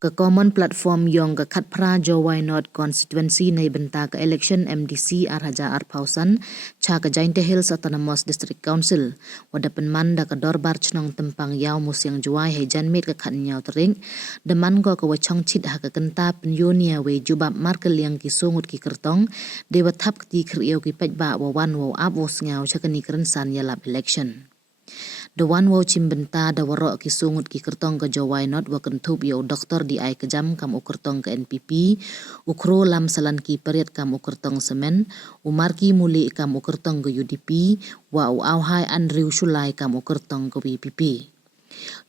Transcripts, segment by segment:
Ke common platform yang ke khat pra jo why not constituencyในบรรดาke election MDC Arhaja Arpausan cha ke Jainte Hills Autonomous District Council wada penman da ke dorbar chnong tempang yaw musyang juai hai janmit ke khat nyaw tering deman go ke wachong chit ha ke kenta penyonia we jubab mar ke liang ki sungut ki kertong de wathap ki kriyo ki pajba wa wan wo ap wo sngaw cha ke ni krensan yalap election. The one wo chimbenta da waro ki sungut ki kertong ke jawai not wa kentup yo doktor di ai kejam kam ukertong ke NPP ukro lam salan ki periat kam ukertong semen umar ki muli kam ukertong ke UDP wa au hai Andrew Shulai kam ukertong ke WPP.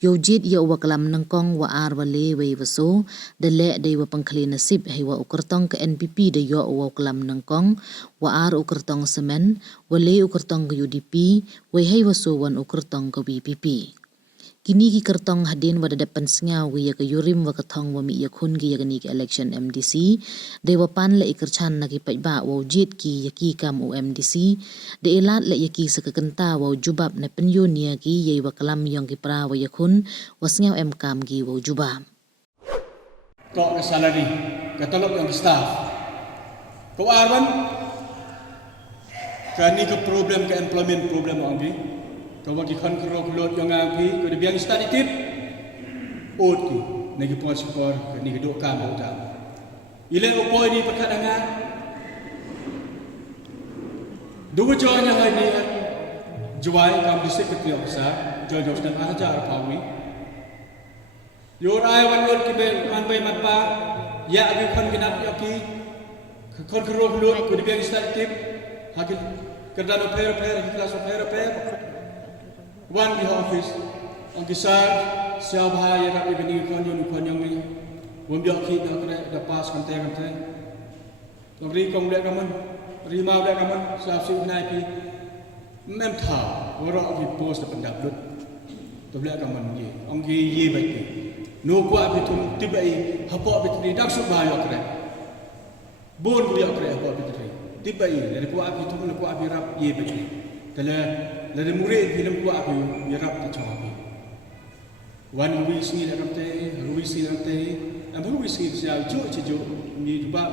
Yo jit yo wa kelam nengkong wa ar wa le we waso de le de wa pengkli nasib hai wa ukertong ke NPP de yo wa kelam nengkong wa ar ukertong semen wa le ukertong ke UDP we hai waso wan ukertong ke WPP. Kini ki kertong hadin wa depan sngaw wi ya ke yurim wa ketong wa mi ya khun ki ya ke election MDC de wa pan le ikerchan na ki pajba wa jit ki ya ki kam MDC de elat le ya ki sekekenta wa jubab na penyonia ki ye wa kelam yang ki pra wa ya khun wa sngaw kam ki wa jubab. Kok ke salary ke tolok yang staff ko arwan kani ke problem ke employment problem orang bi kau bagi kan kerok lot yang ngapi kau dibiang start tip ot ki nagi pos skor ni gedok kam utam ile opoi ni perkadanga dua jonya hai ni juai kam disik ke besar jojo dan ajar pawi yor ai wan lot ki ben man bai mat pa ya abi kan kinap yaki kan kerok lot kau dibiang start tip hakil kerdano per kelas per Wan di office, ang kisar siya bahaya nak ibigay kon yung wambiak ki da pas kante. Ngri kong le kaman, rimau le kaman sa si nai ki mem tha wara ki post pendap lut. To le kaman ye, ang ki ye bai ki. No kwa bi tum tibai hapo bi tri dak su bahaya kre. Bon bi akre hapo bi tri. Tibai le kwa bi tum le kwa bi rap ye bai ki. Tala lari murid film kuat aku mirap tak cakap. Wan wis ni nak kata, wis ni nak kata, apa wis ni saya cuci ni juga.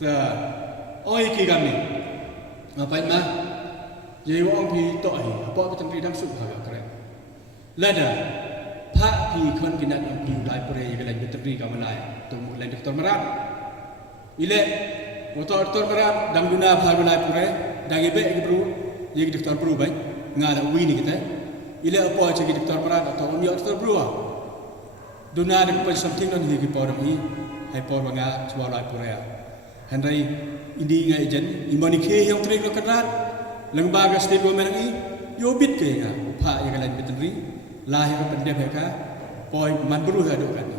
Ta, oi ki kami. Apa ini? Jadi orang pi tak ni, apa kita beri dam sup harga keren. Lada, pak pi kon kinat yang pi lai pura yang lain kita beri kami lai. Tunggu lain doktor merah. Ile, motor doktor merah, dam guna harga lai pura. Dah ibe bro, ye doktor bro baik, ngada wini kita. Ile apa aja doktor berat atau umi doktor bro. Dunia ada pun something dan higi power ni, hai power bangga cuba lai pura. Henry ini ngai jen, imani ke yang trik lo kerat, lembaga state government ni, yo bit ke nga, upah yang lain betul ni, lahir ke pendek mereka, poin man bro ada kan.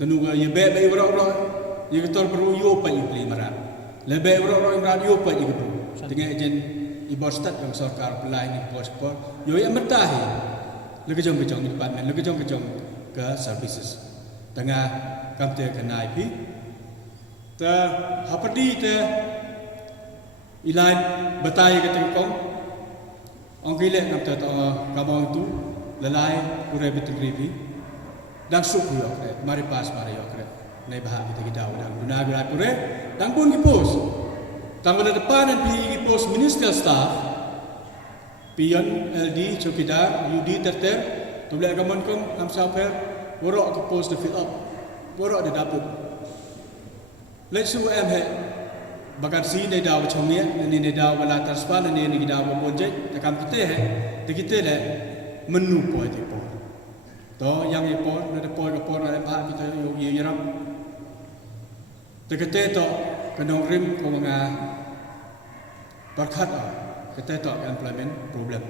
Tenu ye be orang-orang, ye doktor bro yo pa yo beli marat. Lebih orang-orang yang radio pa yo bro. Dengan ejen ibu stat yang sarkar pelai ni bos por yo yang mentahi legejong ni department legejong ke services tengah kamte kenai pi ta hapadi te ilain batai ke tengkong ongkile kamte ta kabang tu lalai pure betul ribi dan suku yo kre mari pas mari yo kre nei bahag kita dan guna guna pure dan pun ki pos tanggal depan dan pergi pos minister staff, pion LD Cokidar, UD terter, tu boleh agaman kom, hamsaper, borok ke pos de fill up, borok de dapur. Let's see what bakat si ni dah macam ni dah wala transfer, ni dah projek, takkan kita le menu poi di poi. To yang ye poi, ada poi ke poi ada pak kita yo ye ram. Tekete to kanong rim ko mga berkat kita tak employment problem.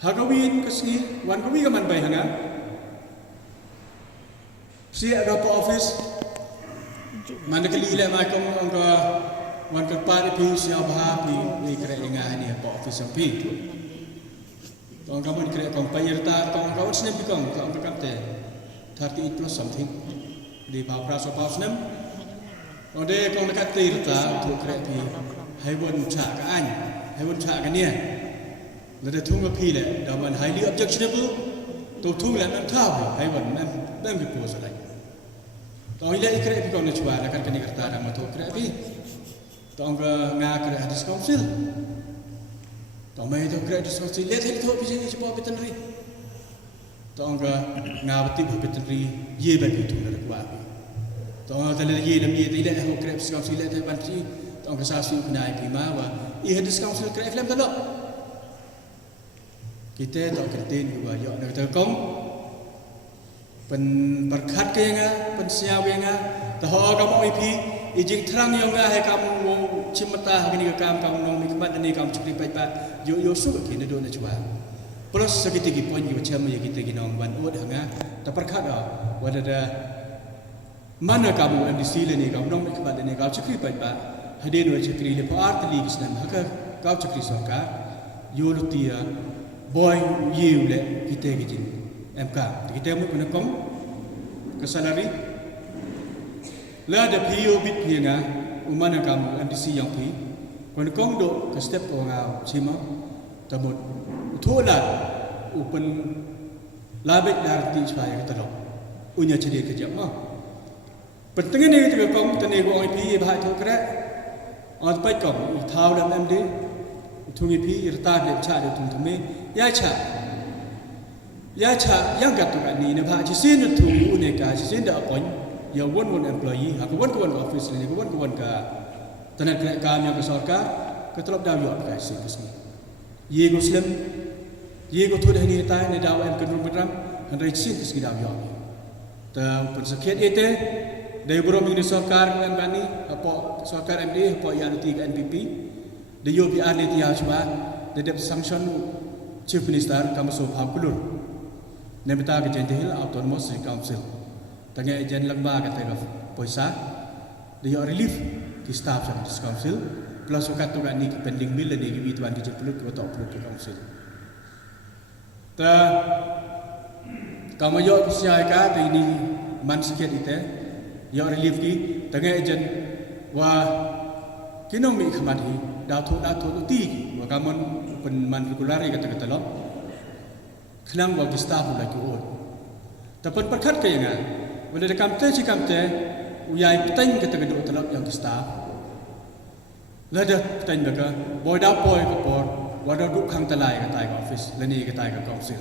Hagawin kasi wan kawi ka man bay hanga. Si ada po office manakali ile ma kom ang ka wan ka pare pi siya baha pi ni kre inga ni po office ang pi. Tong kamu kre kom payerta tong kawan snap bikong tong ka kamte 38 plus something di bawah so pas nem. Ode kong dekat tirta tu kre pi hai won cha ka an hai won cha ka ni la de thung ka pi le da man highly objectionable tu tu là nó thao hay vẫn đang bị bùa rồi đấy tao ile ikre pi kau nak cuba nak kan kini kerta dah matu ikre pi tao ngah ikre hadis council tao mai tu ikre hadis council lihat hari tu pi sini cuba pi tanri tao ngah beti pi tanri ye bagi tu nak buat tao tadi ye lam ye tidak aku ikre hadis council lihat hari bantri tao kesasi kena pi mawa i hadis council ikre film tak kita tao kertin juga yo nak terkong pen berkat ke nga pen siaw nga taho kamu ipi ijing terang yang nga hai kamu cimata gini ke kamu nong nikmat ni kamu cukri pai pa yo su ke ne do na cuba plus sakiti ki poin ki macam ya kita ki nong ban od nga ta berkat wada da mana kamu yang di sini ni kamu nong nikmat ni kamu cukri pai pa hadir no cukri le part li kisnan haka kamu cukri soka yo lutia boy you le kita ki MK. Kita mau kena kong kesanari. Lah ada PO bit pianga umana kamu MDC yang pi. Kena kong do ke step kau ngau cima. Tamut thola open labek darti supaya kita lo. Unya ceria kerja mah. Pentingnya ni kita kong tene ko IP bahai tu kera. Ant pai kong thau lam MD. Tungi pi irta de cha de tung tume ya cha. Ya cha yang kata kan ni nampak cisin tu unika cisin dah appoint ya one employee aku one office ni aku one ka tanah kerajaan yang besarkah ketelap dah yo apa sih kesini ye muslim ye go tu dah ni tai ni dah em kenur beram handai cisin kesini dah yo ta persakit itu dari buruh ini sarkar dengan bani apa sarkar MD apa yang ti NPP de yo bi arne ti hajwa de dep sanction chief minister kamu so kulur Nebita ke Jendihil Autonomous Council. Tengah ejen lengba kata ke poisa, dia relief di staff sama di council. Plus ukat tu kan ni pending bill ni gibi tuan di jepuluk ke tak perlu ke council. Ta kamu yo siapa kata ini man sikit itu, yo relief di tengah ejen wah kinong mi khamati dah tu ti wah kamu pen man regular kata lo. Kelang wagi staff lagi ot. Tapi perkat ke yang an, bila dekam te cikam te, uyai petang kita kedua telap yang staff. Lada petang mereka, boy dah boy kapor, wadah duk kang telai katai ke office, leni katai ke council.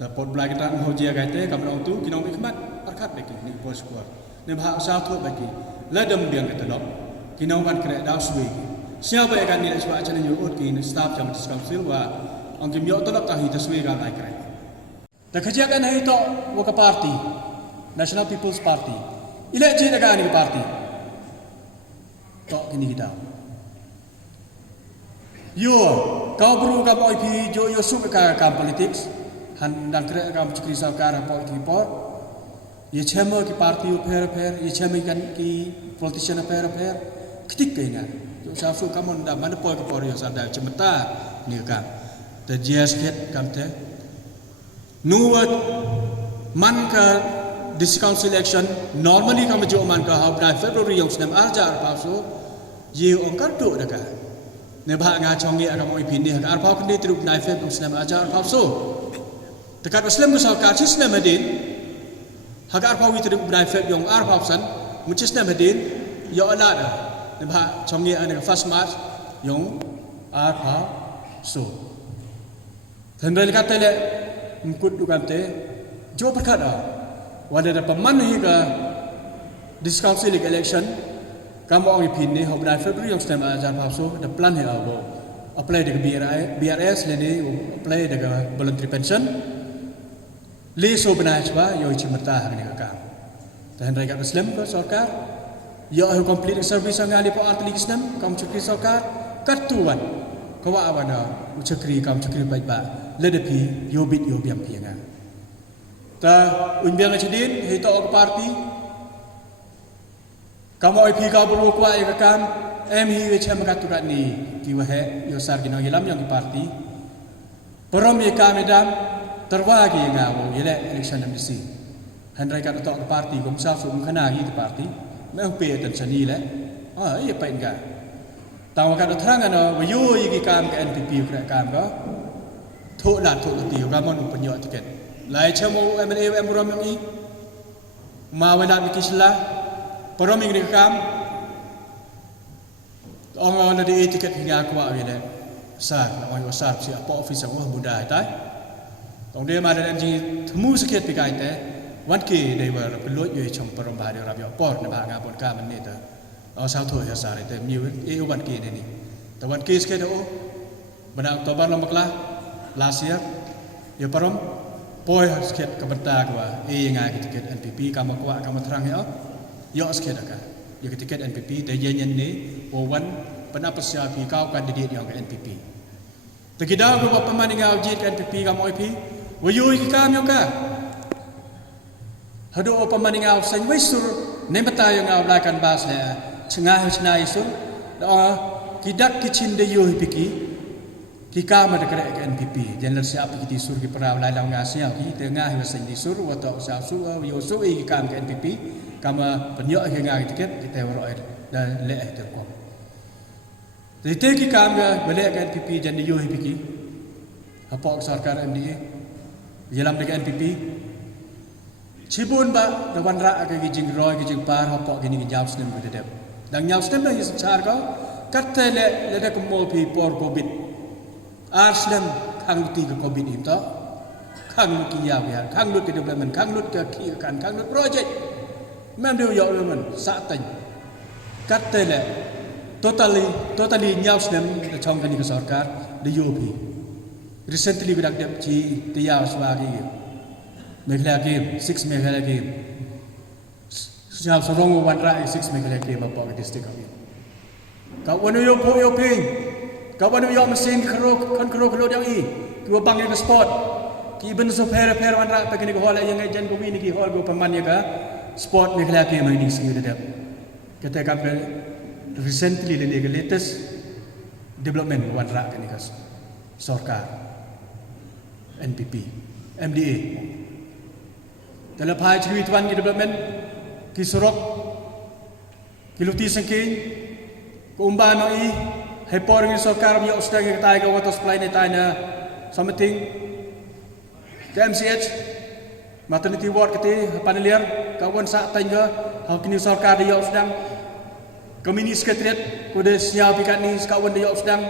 Tapi belai kita menghujia kata, kamu orang tu kita orang khidmat perkat lagi ni bos kuat. Ni bahak usah tu lagi. Lada membiang kita telap, kita orang kena dah suai. Siapa yang akan ni nak cuba channel YouTube kini staff yang di council wah. Angkim yo tolak tahi taswir kan naik keren. Tak kerja kan hari tu waka party, National People's Party. Ilek je nak ni party. Tak kini kita. Yo, kau perlu kamu IP yo suka kamu politics. Han dan keren kamu cakap risau kara politik pot. Ye cema ki party upper, ye cema kan ki politician upper. Ketik kena. Yo sahaja kamu dah mana poi ke yo sadar cemeta ni kan. The GSK kamte nuwat man ka this council election normally kam jo man ka habra February yang senam arjar paso ye ongkar do daka ne bha nga chongi agam oi pin ni har pa kni trup nai Feb yang senam arjar paso dekat muslim ko sarkar sistem hadin hagar pa wi trup nai Feb yang ar papsan mu sistem hadin yo ala da ne bha chongi ana first march yang ar pa so Tendal kata le mengkut dukan te, jo berkata, wadah ada peman hingga this council election, kamu orang pin ni, hobra Februari yang sedang ajar pasal, ada plan yang awal, apply dengan BRS, leni apply dengan voluntary pension, le so benar cuba, yo cimata hari ni kakak. Tahan rakyat Muslim ke sarkar, yo aku complete service yang ali po arti Islam, kamu cakap sarkar, kartuan, kau apa na, ucakri kamu cakap baik-baik. Ledapi yobit yobiam pianga. Ta unbiang acedin hito ok party. Kamu IP kau berwakwa ya kam. Hi wecam katukat ni kiwahe yosar gino yelam yang party. Perom ye kamedam terwagi ngau yele election MDC. Handrai kat tok party kum sa sum khana gi party. Mai pe attention ni le. Ye pa inga. Tahu kat terangan wayo yi kam ke NPP kra kam ko. Thok lah thok ti kamu nu penyo tiket lai chamo MNA rom yang i ma wena mikisla parom ing rekam ong na di etiket hingga kwa gele sar ong sar si apa office ang buda tai ong de ma dan ji thmu sakit pikai te wan ki de wer pelot ye chom parom ba de rab yo por na ba nga bon ka man ni ta sao thoi ya sar te mi e wan ki ni ta wan ki sakit o bana oktober lamakla last year ya parom poi sakit kabenta kwa e nga tiket NPP kama kwa kama terang ya yo sakit aka ya tiket NPP de yen ni o wan penapasya pi kau kandidat yang ke NPP tegida ko pamaning ngau jit ke NPP kama IP wo yui ki kam yo ka hado o pamaning ngau sen wisur ne mata yo ngau lakan bas ne chengah chnai sur da kidak kicin de yo piki ki kam de kre ke NPP general siap ki disur ki pra lai lang ngasia ki tengah yo sen disur wo to sa su yo su ki kam ke NPP kama penyo ke ngai tiket kita ro dan le ter ko Jadi ki kam ga balik ke NPP jan yo hipiki apa sarkar MDA dalam dengan NPP cibun ba dewan ra ke gijing roy gijing par apa gini jawab snem ke dedep dang jawab snem dah sechar ko katte le de ko mo pi por covid arsnem khang ti ke covid itu khang ki ya ya khang lut ke development khang lut ke ki kan khang lut project mem de yo men sa tan katte le totally nyaus nem chong kani ke sarkar de yopi recently bidak dep chi tiya swagi meghala game 6 meghala game siap sorong wan ra 6 meghala game apa ke district kami ka wanu yo po yo ping ka wanu yo mesin kro yang i ki bang ke sport ki ben so per wan ra pe kini ko hol yang jen ko wini ki hol go paman ya ka sport meghala game ini sing de dep kata ka recently the latest development wan ra kan ikas sarkar NPP MDA dalam pai chui tuan ki development ki sorok ki luti sangking ko umba no i hai por ngi sarkar mi ostang ki tai ka water supply ni tai na something ke MCH maternity ward kete panelier kawan sa tangga hau kini sarkar dia sedang Komini sekretariat kuda siap pikat ni sekawan dia sedang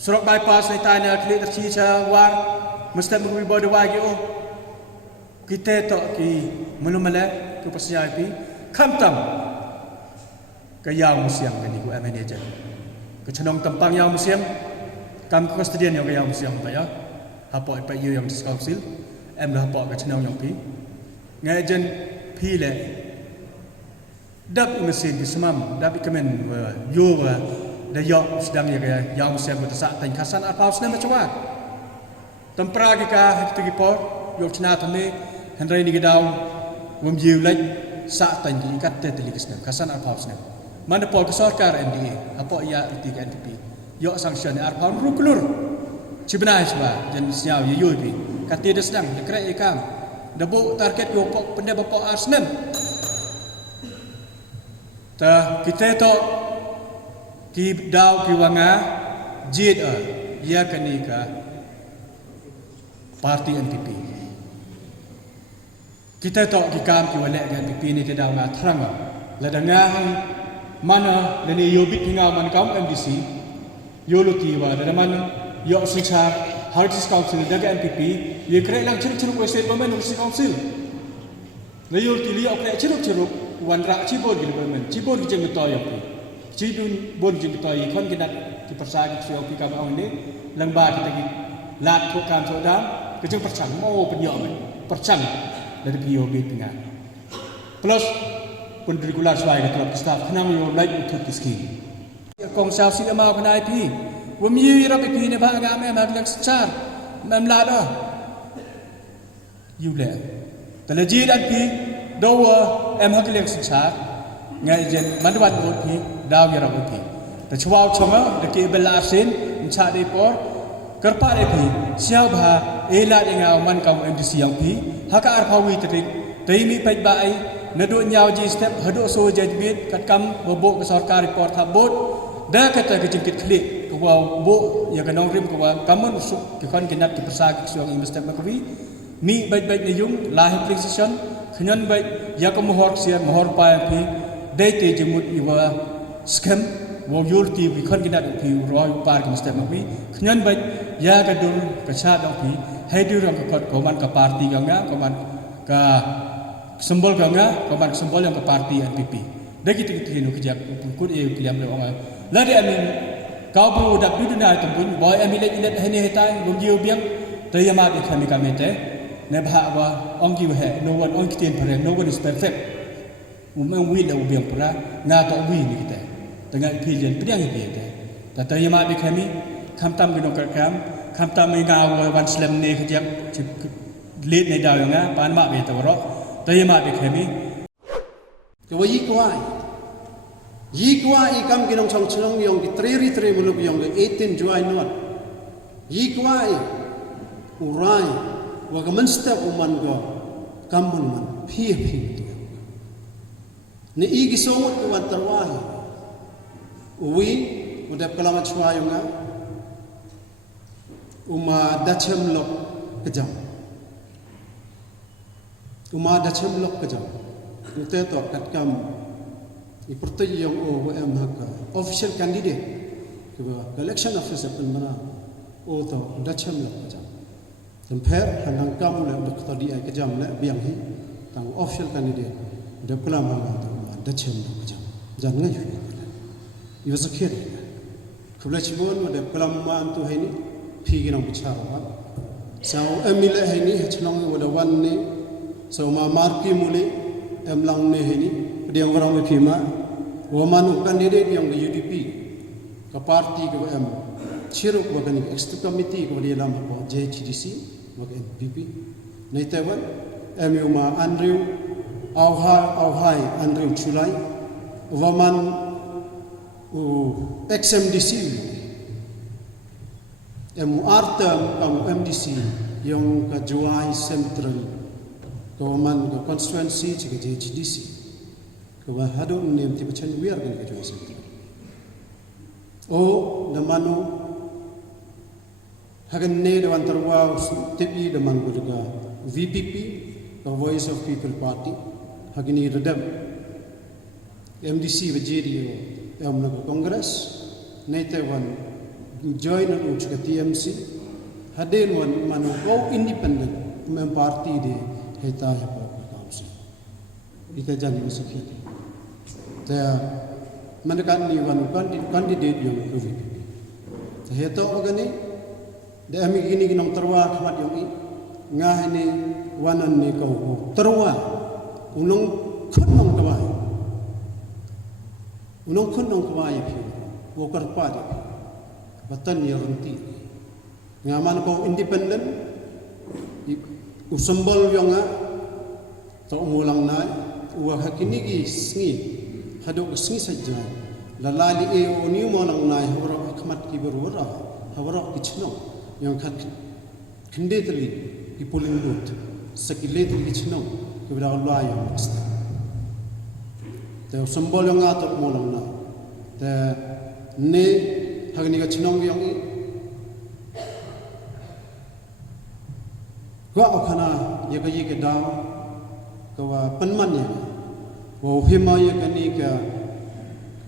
surok bypass ni tanya klik tercica war mesti mengubi bodoh wagi oh kita tak ki menumala ke pasiai pi kamtam ke yang museum kan ni ku manager ke cenong tempang yang museum kam ke stadion yang yang museum pa ya apa pa you yang council em dah apa ke cenong yang pi ngajen pi le dap mesin di semam dap ikemen yo da yo sedang ya yang musim bertesak tan kasan apa usna macam tempra ka hekti por yo chna tane henry ni gedau wom jiu lek sa tan ki kat te teli kisna kasan apa usna mana por ke sarkar MDA apa ia ti ke NPP yo sanction apa ruklur cibna isba jen siau yo bi kat te sedang dekre ikam debu target yo pok pende bapa Arsenal ta kita to ki daw ki wanga jid ia kanika parti NPP kita to ki kam ki wale NPP ni te daw nga thrang la danga mana leni yobit hinga man kam MDC yoluti wa da man yo sicha Heritage Council daga NPP ye kre lang chiru ko state government Heritage Council le yoluti li ok chiru wan ra cibor gil government cibor jeng toy pi cibun bon jeng toy kon gidat ki persa ki sio pi kam aw ni lang ba ki tagi lat ko kam so dam ke jeng percang mo penyo percang dari pio bi pinga plus pun regular swai ke klub staff kenang yo like utut ski kong sao si ma ko nai pi wom yi ra pi ne ba ga me ma lek char mam la da yu le talaji dat pi doa em hak lek sechar ngai jen manduan upi daw yara upi ta chwao chonga de ke bela sin cha de por karpa de pi siao bha ela de ngau man kam MDC yang pi haka ar phawi trik dei mi pej ba ai na do nyao ji step hado so jajbit kat kam bobo ke sarkar report ha bot da kata ke jingkit klik ko bo ya kanong rim ko kamon usuk ke kon kinat ki persa ki suang investment makwi mi baik-baik na yung lahi precision kanyan baik ya ko mohor siya mohor pa pi date jemut iwa scam wo yurti bi kon gina pi roy par ki mesti mi kanyan baik ya ka dur ka cha dong pi hai dur ang ka ko man ka party ka nga ko man ka sembol ka nga ko man sembol yang ka party NPP dagi tinggi nu kejap pungkut e kiliam le orang la de amin kau bu dak du na tumbun boy amilet ilet hene hetai bum jiu biang tayama bi kami kamete ne bha wa ong jiu he no one ong kitien pare no one is perfect umang wi la ubiang pra na to wi ni kita tengah pilihan pediang pi te ta tayama bi kami kham tam bi no kar kam kham tam mi ga wa wan slam ne kejap lead ne daw nga pan ma be to ro tayama bi kami Kau yi kuai ikam kinong chong chong yong ki tri muluk yong ki 18 July not yi kuai urai wa ka menstep uman go kamun man phi ni igi songot ku wan tarwahi uwi udap kalamat chwa yonga uma dachem lok kejam Ute to kat kam iperti yang OWM haka official candidate ke election officer pen mana o to dachem la jam temper hanang kam la doktor di ai kejam la biang hi tang official candidate de pula ma to dachem la jam jan ngai yu was a kid kubla chibon de pula ma antu hai ni phi ginang bicharo ha sao emile hai ni chnong wala wan ni so ma marki muli emlang ne hini diang orang me phima woman candidate yang UDP ka party ko em chiro ko kan executive committee ko dia lam ko JHDC ko NPP nei tewan em ma Andrew Auhai Andrew Chulai woman XMDC em artam kam MDC yang ka Juai Central Kawaman ke konstituensi jika JHDC kawa hado nem tiba chan wiar kan ke Juai o damanu hagan ne dawan tarwa tibi daman gudga VPP the Voice of People Party hagini redam MDC bejiri amna Congress ne tewan join u chika TMC hadel wan manu ko independent mem party de heta ya pa council ita jani masakit ta mankan ni wan candidate yo kuvi ta heta ogani de ami gini ginong terwa khamat yo i ngah ni wanan ni ko terwa unong khunong kawai ya phi wo kar pa de batan ya ranti ngaman ko independent usambal yang to ngulang na wa hakini gi sngi hado sngi sajja lalali e oni mo lang na hawra akhmat ki berwara hawra kichno yang khat khindetli ki polling booth sakiletli kichno ke bra Allah ya mast te usambal yang to mo lang na te ne hagni ga chinong yang Gua okana ya ka yike dam kawa panman ya wo hima ya kani ka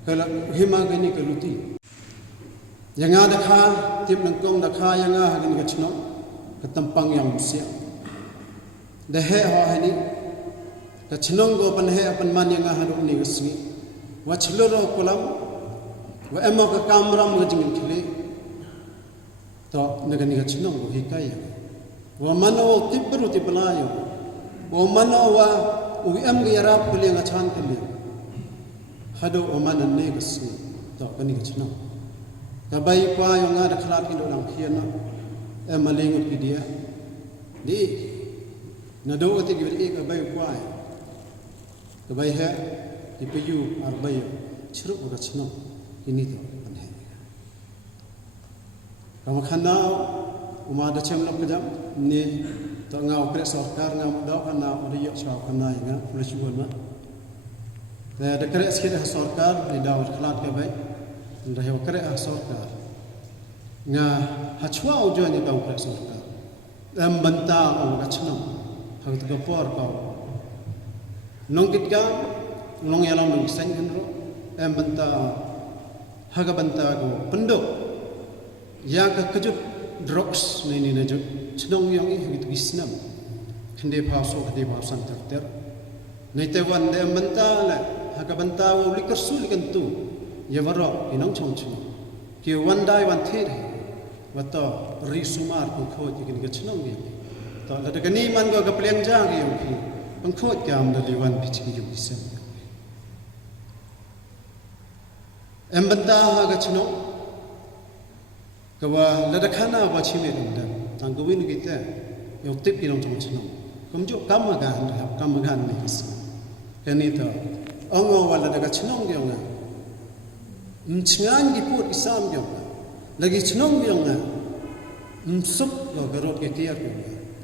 kala hima kani ka luti yang ada kha tip nang kong da kha yang ha kani ka chno ka tampang yang sia da he ho hani ka chnong go pan he panman yang ha ru ni gsi wa chlo ro kolam wa emo ka kamram ga jingin khile to nagani ka chnong go hikaya wa mano tibru tiblayo wa mano wa uam ga yarap kule nga chan kule hado o manan ne gsi to kani ga chno ka bai pa yo nga da khalat ki do lang khiana e maling pidia di na do ti gi ka bai pa ka bai ha ti peyu ar bai chru ga chno kini to an hai ka khana uma da chem lok jam ni to ngau pre sarkar ngam da kana uriyo chaw kana nga flexible ma da kare skid sarkar ni da khlat ke bai nda he kare sarkar nga hachwa o jo ni da pre sarkar banta o gachno hang to por ko nong kit ga nong yalam nong sen ro banta haga banta go pendo ya ka kaju drops ni na jo chnong yong i hit gisnam khinde phaso khade bhasan ter nei te wan de banta la haga banta o likar sul kan tu yavaro inong chong chong ki one day one the wato risumar ko kho ji kin gachnong ni to la de ni man go ka pleng ja gi yong phi pang kho kam da liwan pi chi gi sem banta haga chhnong kawa la de khana wa chi me dum da tang ko win gi te yo tip inong chong chhnong kum jo kam ga ni kis kani to ongo wala de gachnong gi yong mchngan gi put isam yong lagi chnong yong msup go garot ke tiar ko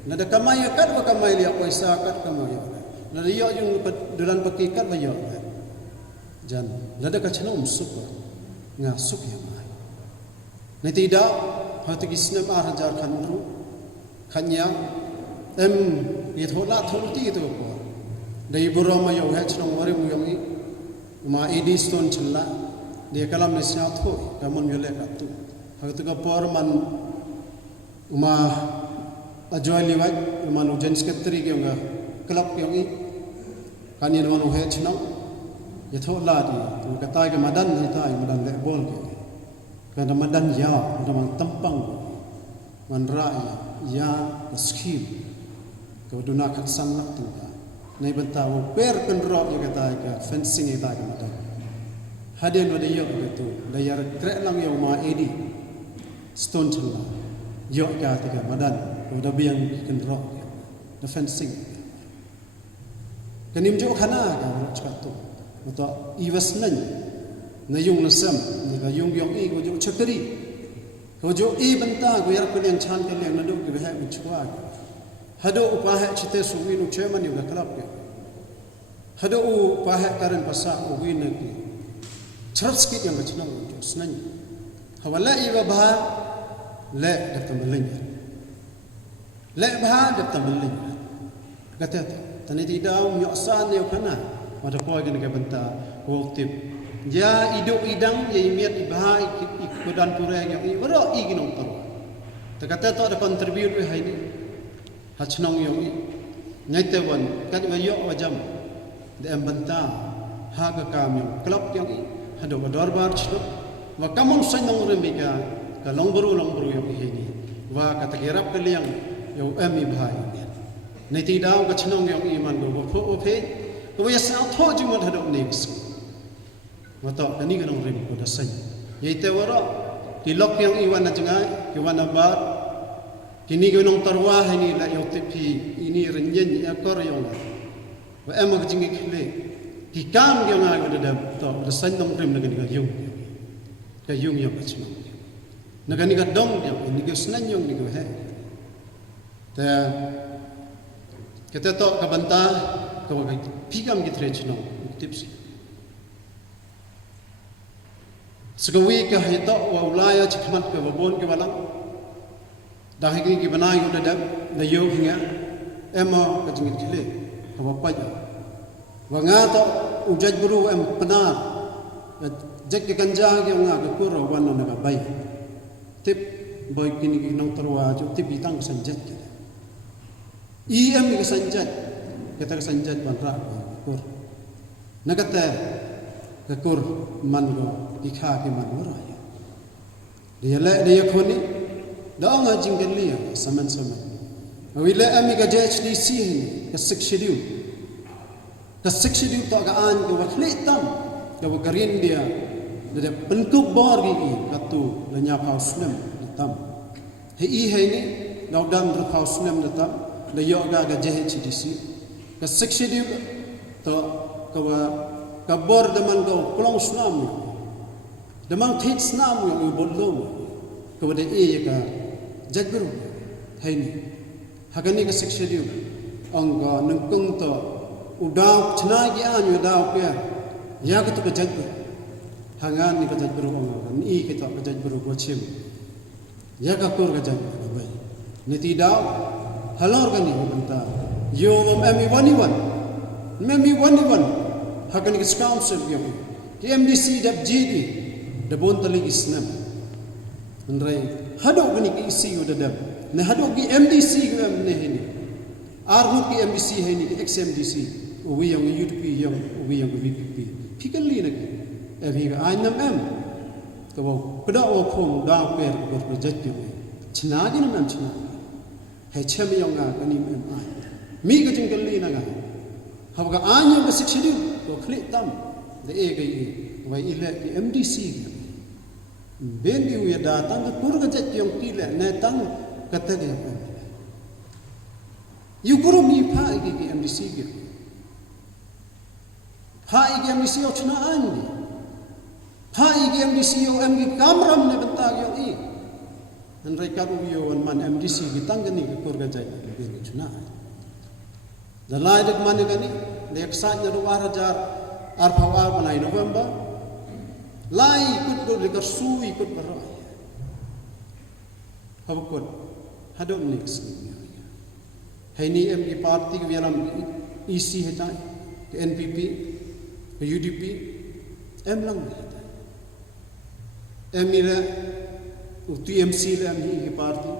na da kamay kat wa kamay liya ko isa kat kamay na riyo yung duran pakikat ba yo jan la da ka chnong msup nga sup yang mai na tida hati gisna ma hajar khan ru khanya ye thola tholti to ko dei buro ma yo ha chnong wari mu yong ma edi stone chilla dia kalam ni sia tho kamun yole ka tu hagtu ka por man uma ajoy liwat man ujen sekretari ge nga klub yong i kani no no he chna ye tho la di tu ka tai ka madan ni tai madan le bol ge ka na madan ya da man tampang man ra ya skim ko du na khat sang nak tu nei banta wo per kan ro ye ka tai ka fencing ye tai ka madan hadin wada yo gitu layar krek lang yo ma edi stone challa yo ka tiga madan udah biang kan rock the fencing kanim jo khana ka chatu to iwas nan na yung nasam ni ka yung yong i ko jo chakri ko jo i banta ko yar ko leng chan ka leng na do ki ha mi chwa hado upa ha chite su wi nu chairman yo ka club ke hado upa ha karan pasa o wi na ki Charles kit yang macam mana? Senang. Hawala iba bah le dapat melenya. Le bah dapat melenya. Kata tu. Tani tidak menyoksan dia kana. Ada poin yang kita benta waktu. Ya iduk idang ya imiat ibah ikudan pura yang ini. Baru ini nonton. Kata tu ada kontribut hari ini. Hacnong yang ini. Nyata wan. Kata bayok wajam. Dia benta. Haga kami klub yang ini. Hado dorbar chlo wa kamon sanong remika ka longburu yo hini wa katagerap kaliang yo ami bhai nei ti daw ka chnong yo iman go pho phe ko ya sa tho ji mod hado next wa to ani ka nong rem ko da san ye te wara ki lok yang iwan na jangai ki wan bar kini go nong tarwa hani la yo te pi ini renyen ya kor yo wa em ka jingi khle ki kam ge nga go da to da san nong rem na ga yung yo ka chnong na ga ni ga dong yo ni ga snan yung ni go he ta kita to ka banta ka wa pigam gi tre chnong tips segawi ka he to wa ulaya chikmat ka babon ke walang dah gi banai go da na yo hinga ema ka jingi khle ka wa pa wa nga to ujaj buru em penar jek ke ganja ge nga ke kuro wan na ga bai tip boy kini ki nang tarwa jo tip bitang sanjat ke em ke sanjat kita ke sanjat ban ra kur nagata ke kur man go dikha ke man ora ya dia la dia khoni da nga jingel li saman wila ami ka JHDC ke schedule ka schedule to ga an go wakhle tam ga garin dia de penkuk bor gi katu la nya pausnem tam he ni dam ru pausnem tam la yo ga JHDC ka schedule to ka bor de man go klong snam de man thit snam yo bolom ko de ka jagru he ni hagani ka schedule angga nungkung to udaw chna gi an udaw pe ya ka to ka jagru hangan ni ka jagru angga ni kita ka jagru ko chim ya ka kur ka jagru bai ni ti daw halor kan ni benta yo memi wani hakan ki council yo ki MDC dab GD da bon tali isnam nrai hado gani ki isi yo dadab ne hado ki MDC ko ne hini armu ki MDC hini XMDC wi yang UDP yang wi yang VPP pikali nak abi ga ainam em to bo pada o khom da per ko project yo china gi nam china hai chem yang ga kani em ai mi ga jingkali na ga hab ga anya ba sikshidi to khli tam de e ga i wai ile ki MDC ben bi wi da tang ga pur ga jet yang ki le ne tang ka ta ga yu guru mi pha gi MDC gi pha gi MDC o china an gi pha gi MDC o em gi kamram ne benta gi i an rai ka ru yo an man MDC gi tang ga ni ga pur ga jet gi ben china the lie that man gani the excitement of arajar arpawar banai November lai ikut go dekat su ikut berai habukut hadon next hai ni MD party ke dalam EC heta ke NPP ke UDP em lang emira TMC le MD ke party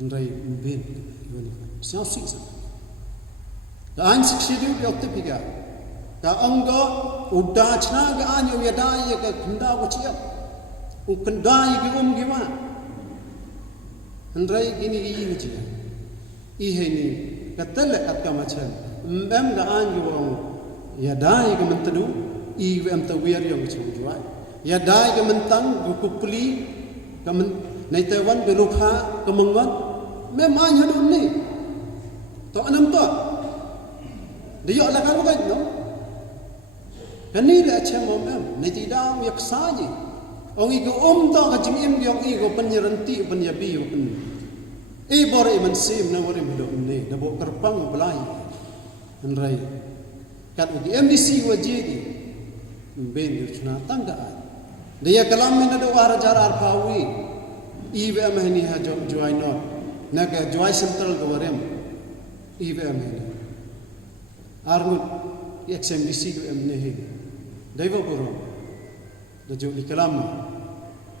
andai ben ibani siap sih dan seksidi biota piga, da angga udah cina ga anyo ya dai ga kenda ko ciap, kenda gi gima, andrai gini gi cia, ini katal kat macam, mbam ga anyo wong ya dai ga mentadu, em tawir yang cuma jual, ya dai ga mentang gukupli, ga naitawan berukha ga mengon, memang hadu ni, to anam to. Dia lah kan bukan, no? Kani le macam mana? Nanti dah yak saja. Orang itu tak kacim yang itu penyerenti penyabi pen. Baru iman sim na orang hidup ni, dah bawa kerpang belai. Andai kat uji MDC wajib ben cuna tangga. Dia kalam mana ada warajar arpawi. Ibu amani hajam juai not. Naga juai central kawarem. Ibu amani. Armut XMDC ko emnehi daiwa boro da joli kalam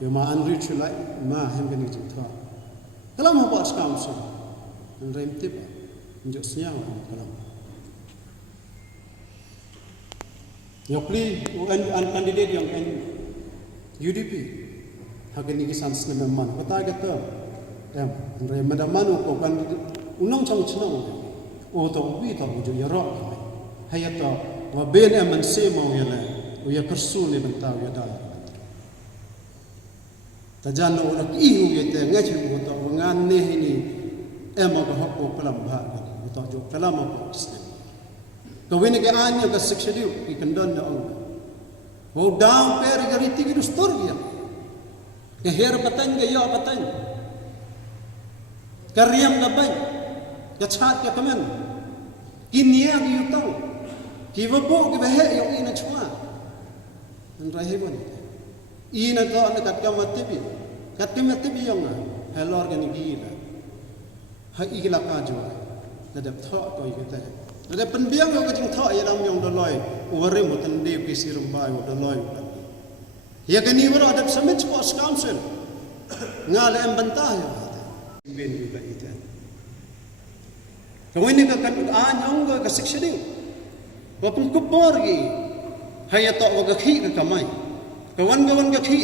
yo ma anri chulai ma hemgani jitha kalam ha pas kam so rem tip njo snya kalam yo pli an candidate yang UDP hagani kisan sne man kota gata em rem madaman ko kan unang chang chna o to wi to jo yaro hayata wa ben man se mau yala o ya kersul ni bentaw ya dal tajano ora ki hu ye te ngachi mo to ngan ne ni ema ba hokko kalam ba to jo kalam ko isne ko wini ke anya ka sikshadi ki kandon na ong ho down per gariti ki stor ya ke her patang ge yo patang karyam na ban ya chat ke kamen kinia ki yutang ki wabo ki behe yo ina chwa andrai hebon ina to an kat ka matibi yang helor gani gila ha igila ka jo da tho to igita da penbiang yo kajing tho ya lam yong doloi ore mutan de ki sirum bai doloi ya gani wara adap summit sports council ngale em bantah ya ben juga itu. Kau ini kan anyong ke sikshadi, kau pun kuborgi, hanya tak kau kaki ke kamai, kawan ke kaki,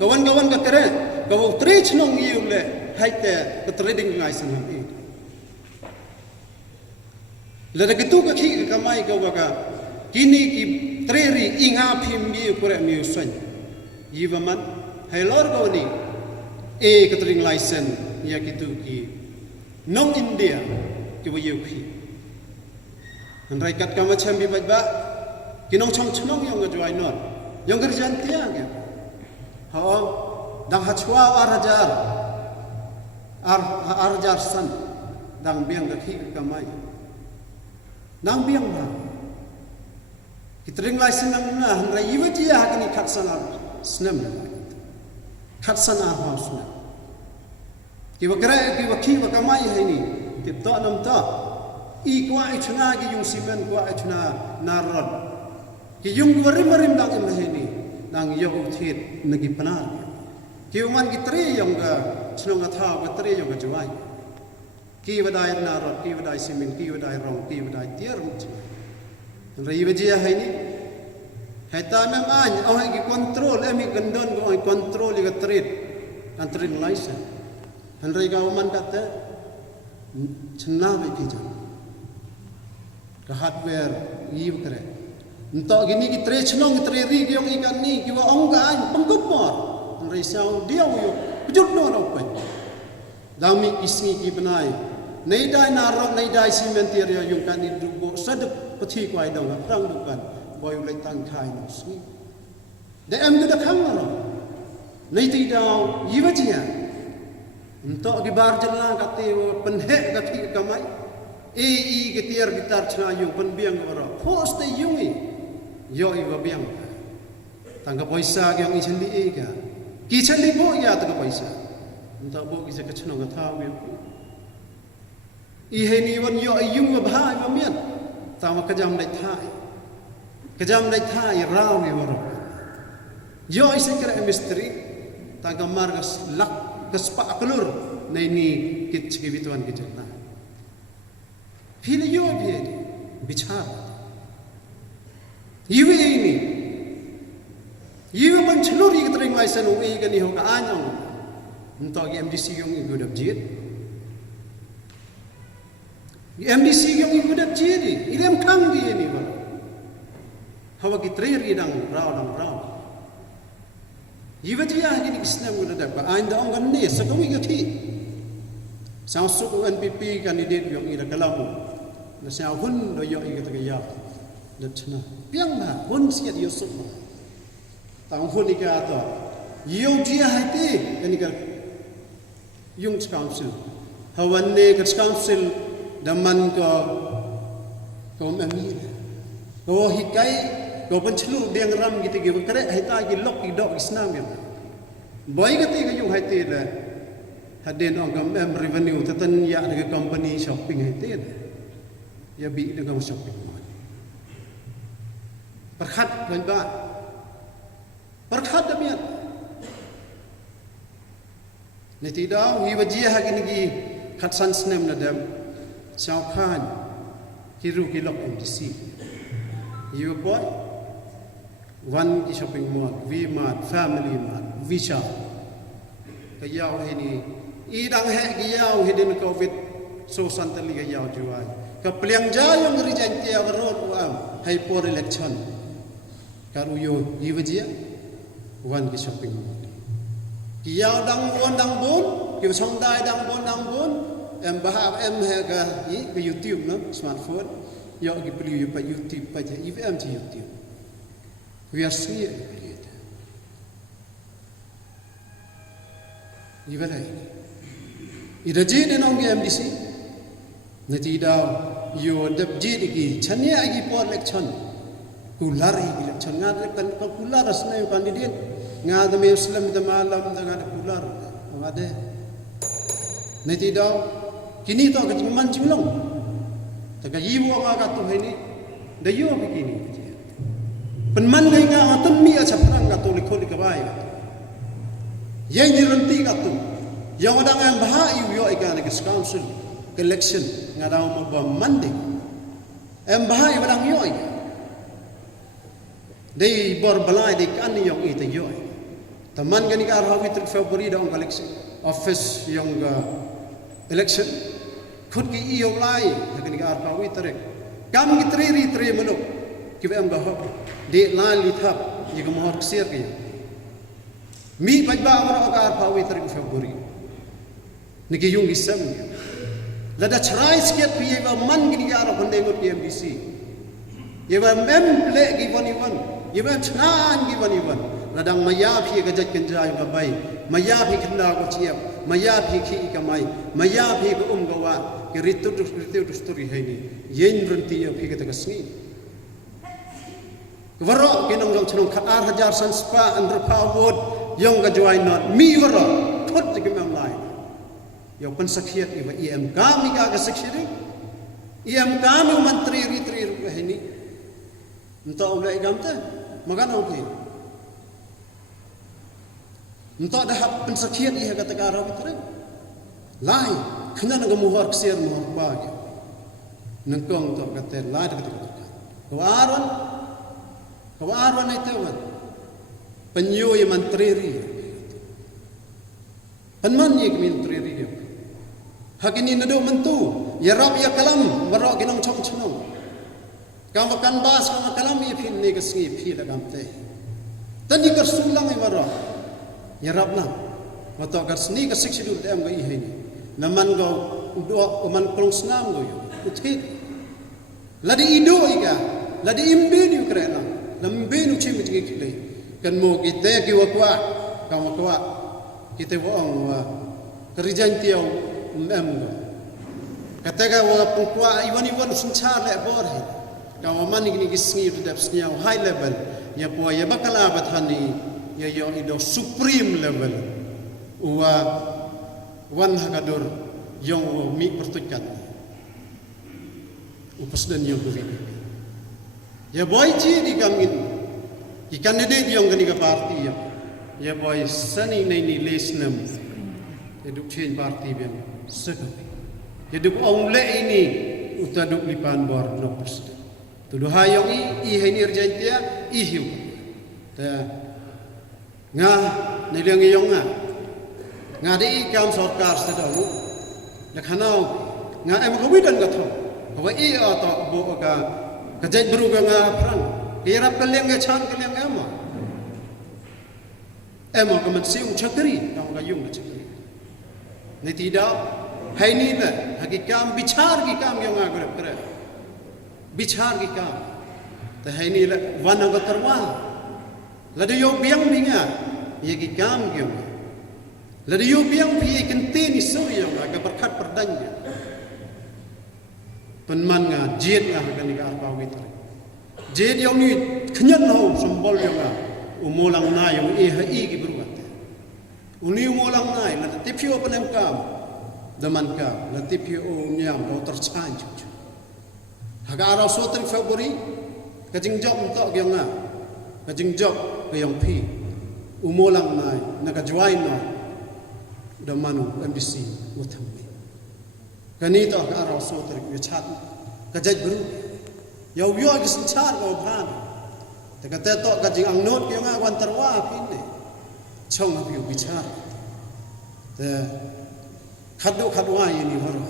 kawan ke keren, kau trade nong iu le, hai te ke trading license nanti. Lalu gitu kaki ke kamai kau kaka, kini ki trade inga pim iu kurang iu swan, iwaman, hai lor kau ni, ke trading license ya gitu ki, nong India. Kiwa yuki, andai kat kama chambi baca, kinong chong yang ngejuai non, yang kerjaan tiang ya, hao, dang hachwa arajar san, dang biang kaki kamai, dang biang ma, kita ring license nang na, andai iwa dia hakini kat sana snem, kat sana house na, kiwa kere kiwa kiwa kamai hai ni tip to nam to I kwa chuna ki yung simen kwa chuna narod ki yung marim dang im hai ni dang yo thit nagi panar kiwa man ki tre yung ga chnong atha ga tre yung ga jwai ki wadai narod ki wadai simen ki wadai rong ki wadai tier rei wajia hai ni hai ta nam an au hai ki control emi gandon go control ga trade and trade license han rei ga man kata chna mai ki jan ka hardware yi kare nto gini ki tre chnong tre ri ki yong ikan ni ki wa ong ga an pangkup por han rei sao dia yo pujut no no pe dami isni ki banai nei dai na ro nei dai cementier yung kan ni dubo sadap pati kwai dong rang bukan boy ulai tang khai no sni de em ga khang no nei ti dau yi wa ji untuk di bar jala kate penhe kaki kamai ke tiar gitar chna yung penbiang ora host te yungi yo I wa biang tangga paisa yang I chali e ka ki chali bo ya ta paisa untuk bo ki se ka chna ga tha wi I he ni wan yo yung wa bha ma mian ta ma ka jam dai thai rau ni ora yo I se kra mistri tangga margas lak kespa kelur na ini kit kibituan kijelna Fili yo bicara Iwi ini Iwi pencuri ketering license uwi kan iho ka anyong untuk MDC yung igudap jid MDC yung igudap jid ilem kang di ini ba hawa kitreri dang rau Iwa dia gini Islam gudap ba ain daong kan ni sakong igati sang suku NPP kandidat yung ira kalamu na siya hun do yung ira tagaya lechna piang ba hun siya yusuf tang hun ika to yung dia haiti kani ka yung council hawan ne ka council daman ko amir ko hikai ko penchlu deng ram gitu gitu kare haita gi lok i dok islam ya boy gati ka yung haiti la hadin ong revenue tatan ya dengan company shopping haiti ya bi dengan shopping perkhat kan ba perkhat demian niti daw wi wajia gini gi khatsan snem na dam sao khan kiru kilok MDC you boy one shopping mall V-Mart family mart Visa kayaw ini idang he giyaw hidin covid so santali giyaw juai ka pliang jayong resign tiya road wa hay for election karuyo yiwajia wan ki shopping giyaw dang bon ki song dai dang bon em bahab em he ga yi ke YouTube no smartphone yo gi pli pa YouTube pa ja em ti YouTube we are see Ibalai ida jid enong gi MDC nati daw yo dab jid gi chania gi por election kulari gi election ngad kan kular asna yo kandidat ngad me muslim da malam da ngad kular ngade nati daw kini to ga man jimlong taga yiwo nga ka to hini da yo begini penman ngai nga atun mi acha prang ga to likho likabai yang diranti katu yang orang yang bahaya yo ikan ke council election ngadau mo ba mandi em bahaya barang yo dei bor balai de kan yo ite yo taman gani ka rawi trik February daong election office yang election khut ki iyo lai gani ka rawi trik kam ki tri mano ki em bah de la li thap ye ko mohor ksir ki mi bajba amra akar pawi tarik February niki yung isam lada chrai skiat pi eva man gini yaro kondengot di MDC eva mem ple gi bani ban eva chnan gi bani ban ladang maya phi ga jat kenjai ga bai maya phi khna ko chiap maya phi khi kamai maya phi ko gawa ki ritu story haini yen runti yo phi ga tagasni waro kinong jong chnong khatar hajar sanspa andr pawod Yang ka join not mi waro thot ke mem lai Yo pensakhiat iwa IM kami ka saksiri. IM kami menteri ritri ini. Entah ulai gamta, makan apa ini? Entah dah pensakhiat ia kata Arab itu. Lai, kena nak muhar kesir muhar bagi. Nengkong tu kata lai kata. Kawaran itu kan. Penyu yang menteri ri. Penman yang menteri ri. Hak ini nado mentu. Ya Rab ya kalam merok kinong chong chong. Kau makan bas kau makan kalam ia pin ni kesini pin dalam teh. Tadi kersulang ia merok. Ya Rab nak. Waktu kesini kesik sidul dem gay ini. Naman kau dua man kolong senam kau. Utit. Ladi ido ika. Ladi imbi di kerana. Lambi nu cimi tinggi kili. Kan mo kita kiwa kau kita buang kerjaan tiaw katakan wala pungkwa iwan suncar le bor he kau mani ni gisngi tu dap sniaw high level ya po ya bakal abat hani ya yo ido supreme level wa wan hakadur yong mi pertukat upas dan yo beri ya boy ji di kamin ikan nede yong kani ka parti ya boy sani ni lesnam eduk change parti biam sekali eduk ongle ini utaduk lipan bor no presiden tuduh hayong i ini urgentia i hiu ta nga nilang iyong nga di ikam sarkar sedau lakhanau nga em kawidan gatho kawa i ato bo ka kajai beruga nga prang irap kaleng nga chan kaleng ema kaman siung chakri kau kayung chakri ni tidak hai ni na hakikam bichar ki kam yang agak kere bichar ki kam ta hai ni la wan agat terwa la de yo biang binga ye ki kam kyo la de yo biang pi kente ni so yang agak berkat perdanya penman nga jet nga kan ni ka pa witre jet yang ni khnyan ho symbol yang umulang na yung iha igi beruat. Uni umulang na la tipio panem kam daman ka la tipio nyam do terchanj. Haga araw soteng February kajing job entok gyang nga. Kajing job gyang pi. Umulang na nakajoin no damanu MDC uthambi. Kanito haga araw soteng yachat kajaj beru. Yaw yo gisinchar ko bhan. Tekata to kajing ang note yung awan terwa pine chong abiu bicara te khadwa ini horo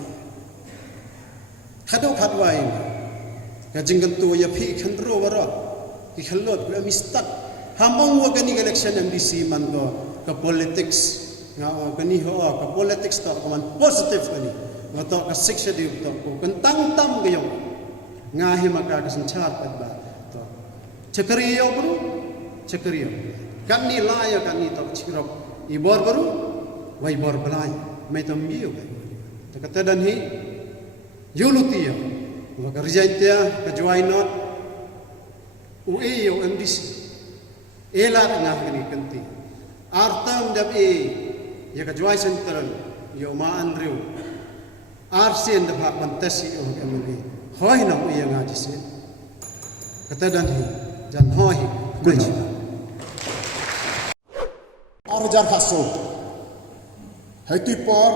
khadwa ini kajing gantu ya phi khandro waro ki khalot ku mistat hamong wa kani election MDC man go ka politics nga kani ho ka politics to man positive kani ngato ka section di to ko kentang tam gayong nga himaka ka sanchar padba Cekeriyo bro, cekeriyo. Kan ni laya kan ni tak cikirap. Ibor bro, wai bor belai. Mai tambiyo. Takata dan hi, yulutia. Maka rijaintia kajuai not. Ue yo MDC. Elat ngah kini kenti. Artam dap ya kajuai sentral. Yo maan riu. Arsen dap mantasi yo kemuli. Hoi nam iya ngaji sen. Kata dan hi. Dan hoi bridge Arjar haso hati por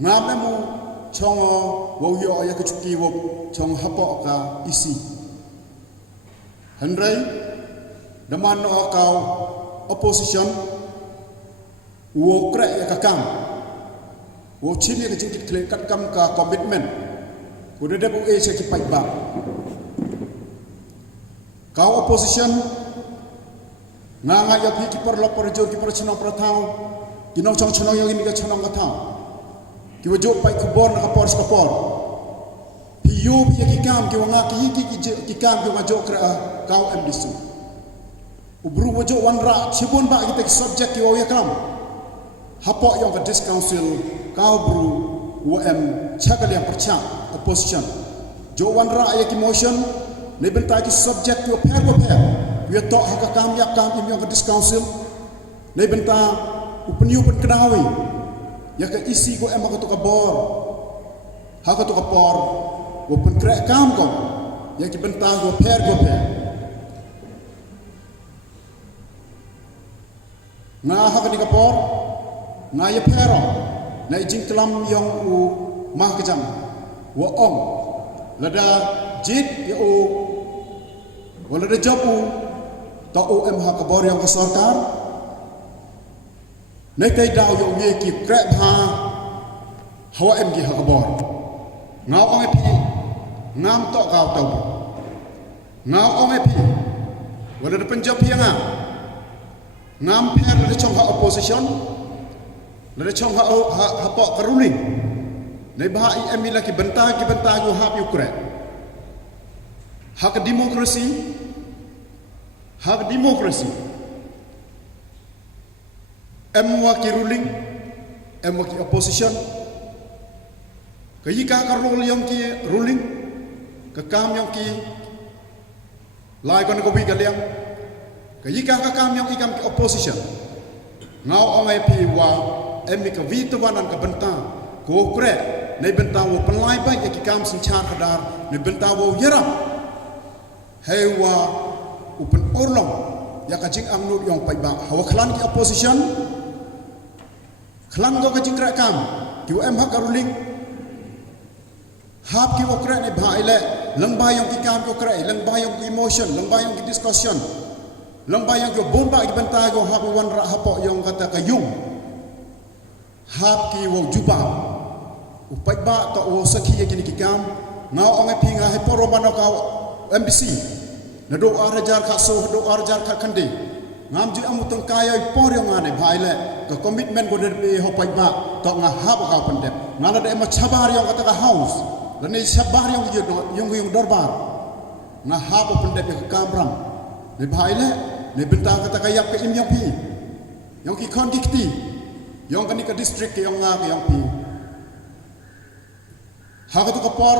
ngamemu chongo woyo ya kecuki wo chong hapo ka isi Henry daman no kau opposition wo krek ya kakam wo chini ke jingkit kle kat kam ka commitment udah depu se ki pai ba kau opposition nganga ya pi ki perlo perjo ki percino pratau kinong chong chonong yang ini ka chonong ka tau ki wajo pai kubor na kapor skapor piyu pi ki kam ki wanga ki kam ki wajo kra kau MDC ubru wajo wanra chibun ba kita ki subject ki wawe kam hapok yang ka dis council kau bru WM chagal yang percang opposition jo wanra ya ki motion ne benta ki subject to pair we to haka kam yak kam im yang dis council ne benta upniu pen kedawi ya ke isi ko em ha to ka bor ha to ka por wo pen krek kam ko ya ki bentang go per na ha ka por na ya pero na jing kelam yong u mah kejam wo ong lada jit ya u wala da job u ta o em ha ka bor yang ka sarkar nay tay daw yo nge ki krep ha hawa em gi ha ka bor ngau ong pi ngam to kau tau ngau ong pi wala da penjob pi nga ngam per da chong ha opposition la chong ha po karuling nei ba i em la ki benta go ha pi ukre hak demokrasi em wa ki ruling em wa ki opposition kayi ka role yang ki ruling ka kam yang ki lai kon ko bi galiang kayi ka kam yang ki kam ki opposition ngau ong ai pi wa em ka vitu wanan ka benta ko kre nei benta wo penlai ba ki kam sin char khadar nei benta wo yera hewa upen orlong ya ka jing amnu yong pai ba hawa khlan ki opposition khlan go ka jing kra kam ki em ha ka ruling hap ki wo kra nei ba ile lang ba yong ki kam ko kra lang ba yong ki emotion lang ba yong ki discussion lang ba yong ki bomba ki benta go ha wan ra ha po yong kata ka yung hap ki wo juba upai ba to wo sakhi ye ki kam ngau ong pi nga he poro mano ka MBC na do arajar ka so do arajar ka khande ngam ji amu tang kaya por yo ngane bhaile ka commitment go de ho pai ba to nga ha ka pandep ngala de ma chabar yo kata ka house la ne chabar yo yung dorbar nga ha ba pandep ka kamram ne bhaile ne benta kata ka yak ka im yang pi yang ki kon dikti yang kan ka district yang nga yang pi ha ka to ka por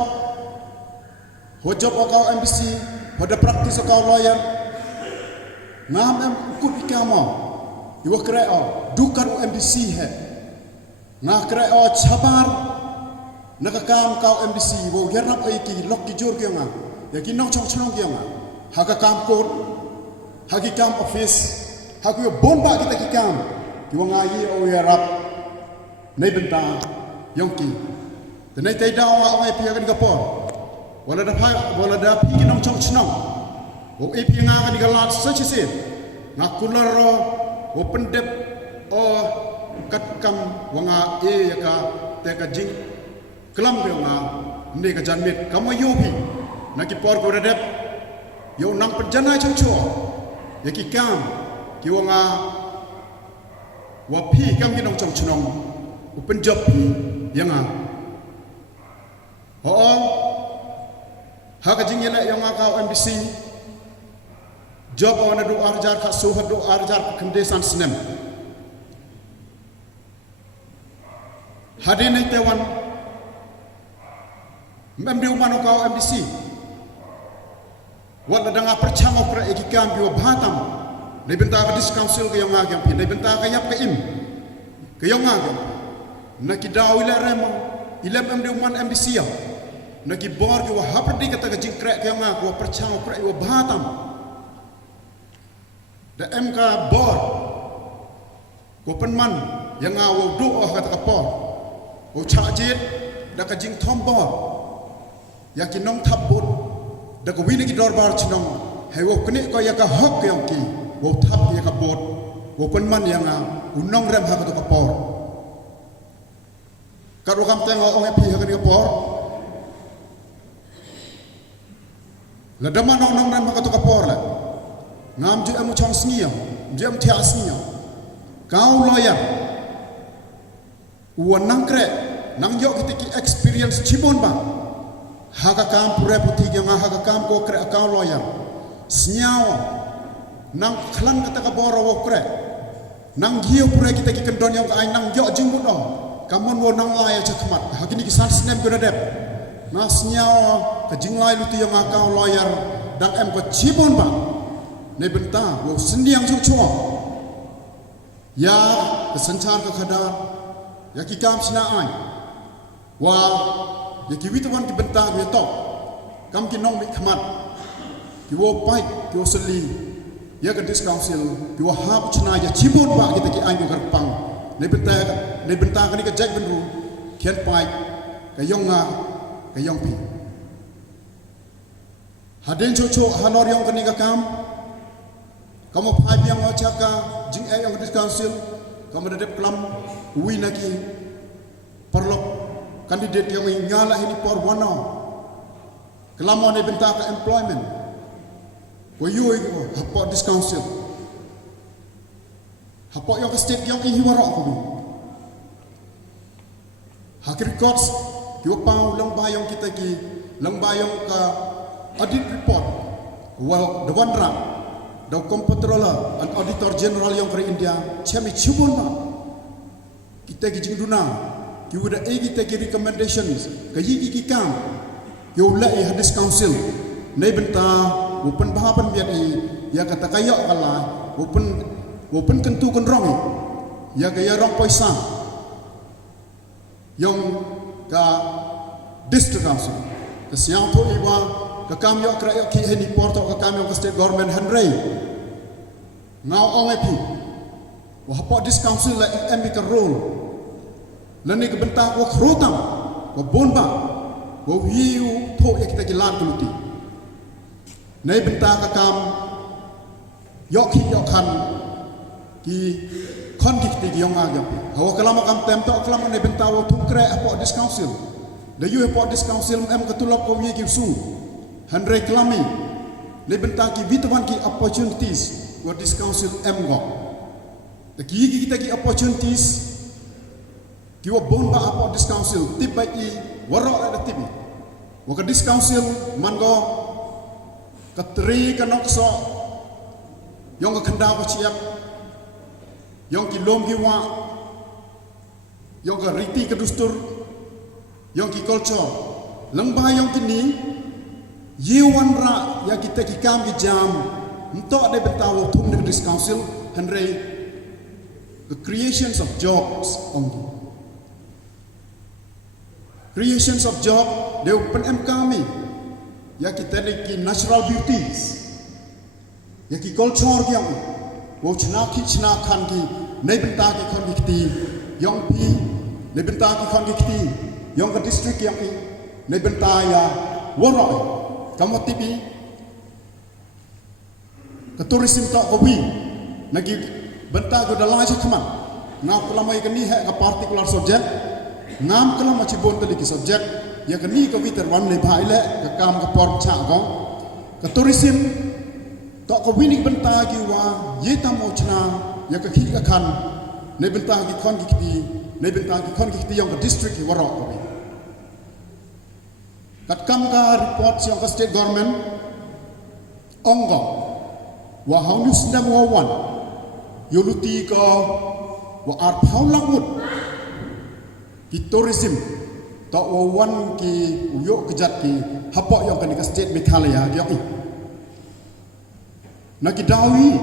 ho job ka MBC pada praktis kau lawyer ngam em kut ikama iwa kreo dukan MBC he ngah kreo chabar nakakam kau MBC wo gerap ai ki lok ki jor ke nga ya ki nong chong chong ke nga ha ka kam kod ha ki kam office ha ku bomba kita ki kam ki wa ngai o yarap nei benta yong ki tenai tai da wa ai pi ka ni ka por wala da pi nong chong chnong o e pi nga ni galat such as it nga kularo o pendep o kat kam wanga e ka te ka jing kelam ke nga ne ka janmit kam yo pi na ki por ko redep yo nang penjana chong cho ya ki kam ki wanga wa pi kam ki nong chong chnong o penjob pi yanga ho haka jingela yang ngakau MBC job ona do arjar ka so do arjar kendesan sinem hadine tewan membi umano kau MBC wala danga perchang okra ekikam biwa batam ne benta ka dis council ke yang ngagam pi ne benta ka yap ka im ke yang ngagam nakidaw ila remo ila membi uman MBC ya nagi bor ki wa haprdi kata ka jingkrek ke nga ko perchang okra wa batam da MK bor ko penman yang ngaw do oh kata ka por o chajit da ka jing thombor yakin nong thabut da ko wini ki dorbar chnong he wo kni ko ya ka hok yang ki wo thap ya ka bot wo penman yang unong rem ha ka por karo kam teng ong pi ha ka por la dama nong rem ha ka por la ngam ju amu chong sngia jam thia sngia kau lawyer uan nang kre nang yo ki experience chibon ba haga kam pure puti yang haga kam ko kre kau lawyer snyao nang khlan kata ka boro wo kre nang giu pure kita ki kendon yang ai nang yo jingbu do kamon wo nang laya chakmat hagini ki san snem gona dep na snyao ka jinglai luti yang kau lawyer dang em ko chibon ba ne benta wo sendiang chung chung ya kesencar ke khadar ya ki kam sina ai wa ya ki witawan ki bentang ki to kam ki nong mi khmat ki wo pai ki wo seli ya ka dis council ki wo hap chna ya chibon ba kita ki ai ngar pang ne bentang ni ka jak benru kian pai ka yong nga ka yong pi haden cho hanor yong kani ka kam kamu pai biang o chaka jing ai yong dis council kamu dedep klam wi naki perlok kandidat yang ingala ini por wano kelamo ne bentang ka employment ko yu hapo dis council hapo yang ke state yang ihi warok ko hakir records ki pau lang bayong kita ki lang bayong ka audit report well the one ra the comptroller and auditor general yang dari India chemi chubun na kita ki jingduna ki uda kita ki recommendations ka yi ki kam yo la hadis council nei benta open bahapan biat ya kata kaya kala open kentu kon rong ya kaya rong poisa yang ka district council ke siang tu iwa ke kam yo kra ki heni porto ke kam yo state government Henry ngau ong epi wa hapo dis council la MB ka role lani ke benta ko khrotam ko bonba ko hiu tho ya kita kilan kuluti nei benta ka kam yo khan ki kon ki yong aga hawa kalama kam tem to kalama nei benta wo thukre apo dis council the you apo dis council em katulap ko wi ki su Henry klami nei benta ki vitawan ki opportunities wo dis council em go the ki kita ki opportunities ki wo bonba apo dis council tibai i waro ada tibi wo ka dis council mango katri kanok so yong ka khanda ko chiap yong ki lom ki wa yong ka riti ka dustur yong ki culture lengba yong ki ni yewan ra ya kita ki kam ki jam ntok de betawo thum de dis council Henry the creations of jobs only creations of job de open em kami ya kita ki natural beauties ya ki culture yang wo chna khan ki nei benta ki khon ki ti yong pi nei benta ki khon ki ti yong ka district yang ki nei benta ya woro kamu tibi ka tourism to ko wi nagi benta ko dalai khman na kulamai ka ni ha ka particular subject ngam kalama chi bon tali ki subject ya ka ni ka wi ter wan nei bhai le ka kam ka por cha go ka tourism to ko winik benta ki wa ye tamo chna ya ka khi ka khan nei benta ki khon ki ti nei benta ki khon ki ti yong ka district ki waro ko bi kat kam ka report yang ka state government ongo wa haunu sindam wa wan yoluti ka wa ar phaulang mut ki tourism to wa wan ki uyo kejat ki hapo yang ka state Meghalaya ki na ki dawi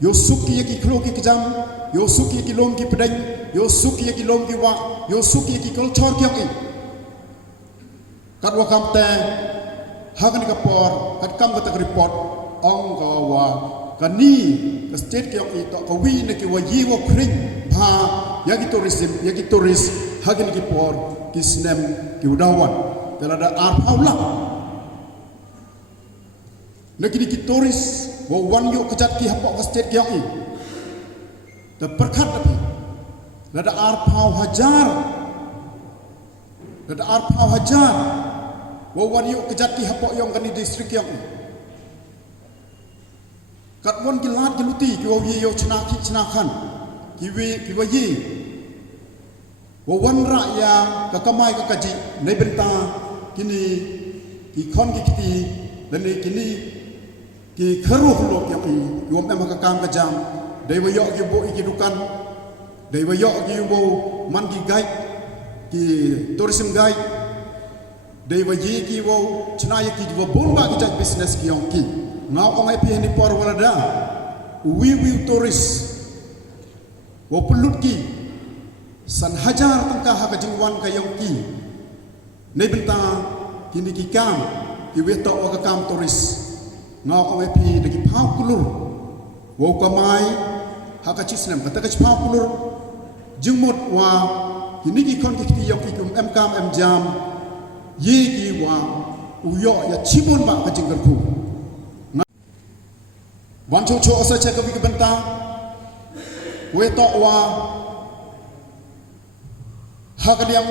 yo suki ki khlo ki kjam yo suki ki lom ki pedai yo suki ki lom ki wa yo suki ki culture ki kat wa kam te hagan ka por kat kam ka report ong ka wa kani ka state ki to ka wi ne ki wa yi wa khring bha ya ki tourism ya ki tourist hagan ki por ki snem ki udawan telada ar aula negeri ki tourist wo wan yo kejat ki hapo ka state ki ai te perkhat tapi lada ar phau hajar wo wan yo kejat ki hapo yong kani district ki ai kat won ki lat ki luti ki wo yo chna khan ki wa yi wo wan ra ya ka kamai ka kaji nei benta kini ki khon ki kiti dan kini ki kharuh lo ki yom em ka kam ka jam dei wa yo ki bo ki dukan dei wa yo ki bo man ki guide ki tourism guide dei wa yi ki wo chna ye ki wo bon ba ki jak business ki yong ki ngau ong ai pi ni por wala wi tourist wo pelut ki san hajar tangka haka jingwan ka yongki nei benta kini ki kam ki weto o ka kam toris nga ko epi de ki phau kulur wo ka mai haka chisnem kata ka phau kulur jingmot wa kini ki kon ki yongki kum em kam em jam ye ki wa uyo ya chibon ba ka jinggar ku wan cho cho asa cha ka bi benta weto wa hakaliam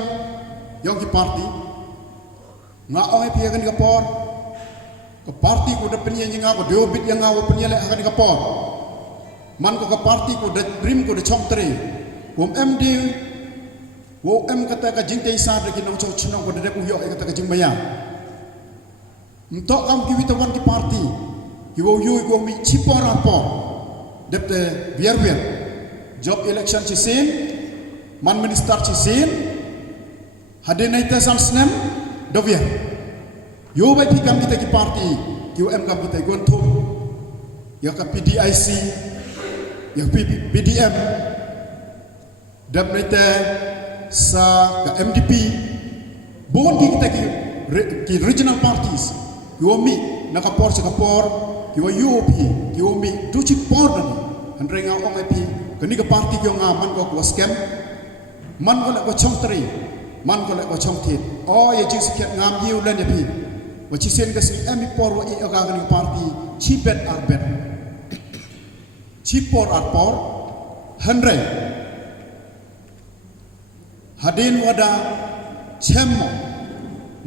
yang ki parti nga oi pia kan ka por ka parti ko da penia nga ko do bit yang nga penia le kan ka por man ko ka parti ko da dream ko da chong tre kom md wo em kata ka jing tei sa da ki nong chong chunong ko da ku yo kata ka jing maya mto kam ki witawan ki parti ki wo yu ko mi chipora po depte biar job election ci sin man minister ci sin hadena ita salsnem dovia yo bai pikam kita ki parti ki UM kam kita gonto ya ka PDIC ya PDM dab nita sa ka MDP bon ki kita ki regional parties yo mi nakapor sa kapor ki UP ki mi duci por dan andrenga ong epi kini ke parti kyo nga man ko scam man ko la ko chong tri man ko la ko chong thit o ye jing siket ngam yiu len epi wa chi sen ka si emi por wa i aga kini parti chi bet arbet chi por ar por handre hadin wada chemmo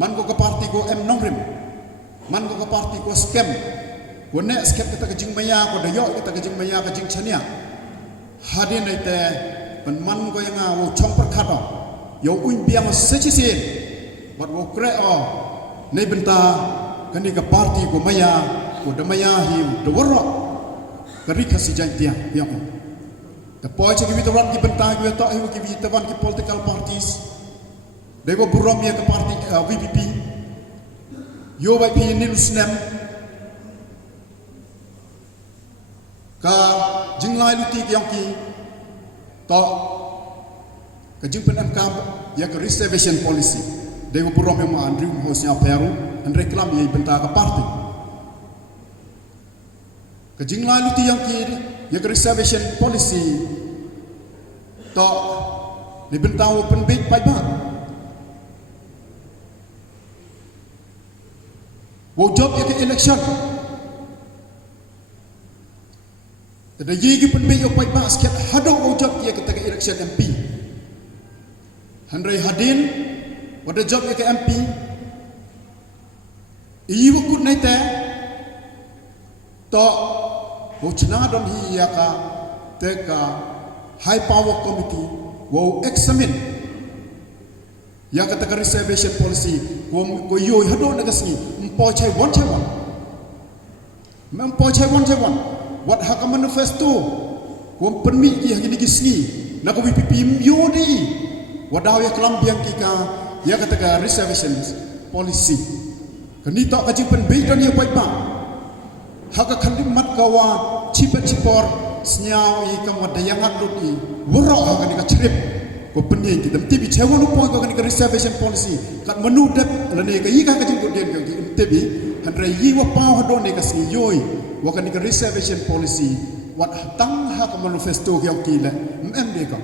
man ko parti ko em nongrim man ko parti ko scam ko ne scam kita ke jing maya ko dayo kita ke jing maya ke jing chania hadin ite pen man ko yang wo chong perkhat yo un biang sechi sin bat wo kre o nei benta kani ka parti ko maya ko da maya hi do woro kari khasi jantia piang the poi che ki wan ki benta ki to hi ki wan ki political parties dego burom ya ka parti VPP yo bai pi ni lusnem ka jinglai luti yang ki to ka jingpen am kam ya ka reservation policy de ko purom ma andri mo sia peru and reklam ye benta ka parti ka jinglai luti yang ki ya ka reservation policy to ni benta open bid pai ba wo job ya ka election Ada yigi pun beyo pai basket hadong ujab dia ketika election MP. Handrai hadin wada job ke MP. Ibu kut naite to bocna don hiya ka teka high power committee wo examine ya ketika reservation policy ko yo hadong nagasi mpo chai one wat hak manifesto ko permi ki hagi gisni na ko VPP yodi wadaw ya kelam biang kika ya kata reservation policy kani to ka jipen be don ya pai ba hak khalim mat kawa cipor snyao i kam wadayang atloti woro hak ni ka trip ko penye ki dam tibi chewon upo ko kani reservation policy kat menu dep lane ka yi ka jimput den ki tibi handre yi wa pa hodon ne ka sni yoi wakani ka reservation policy wat tang ha ka manifesto ki ki la MD ka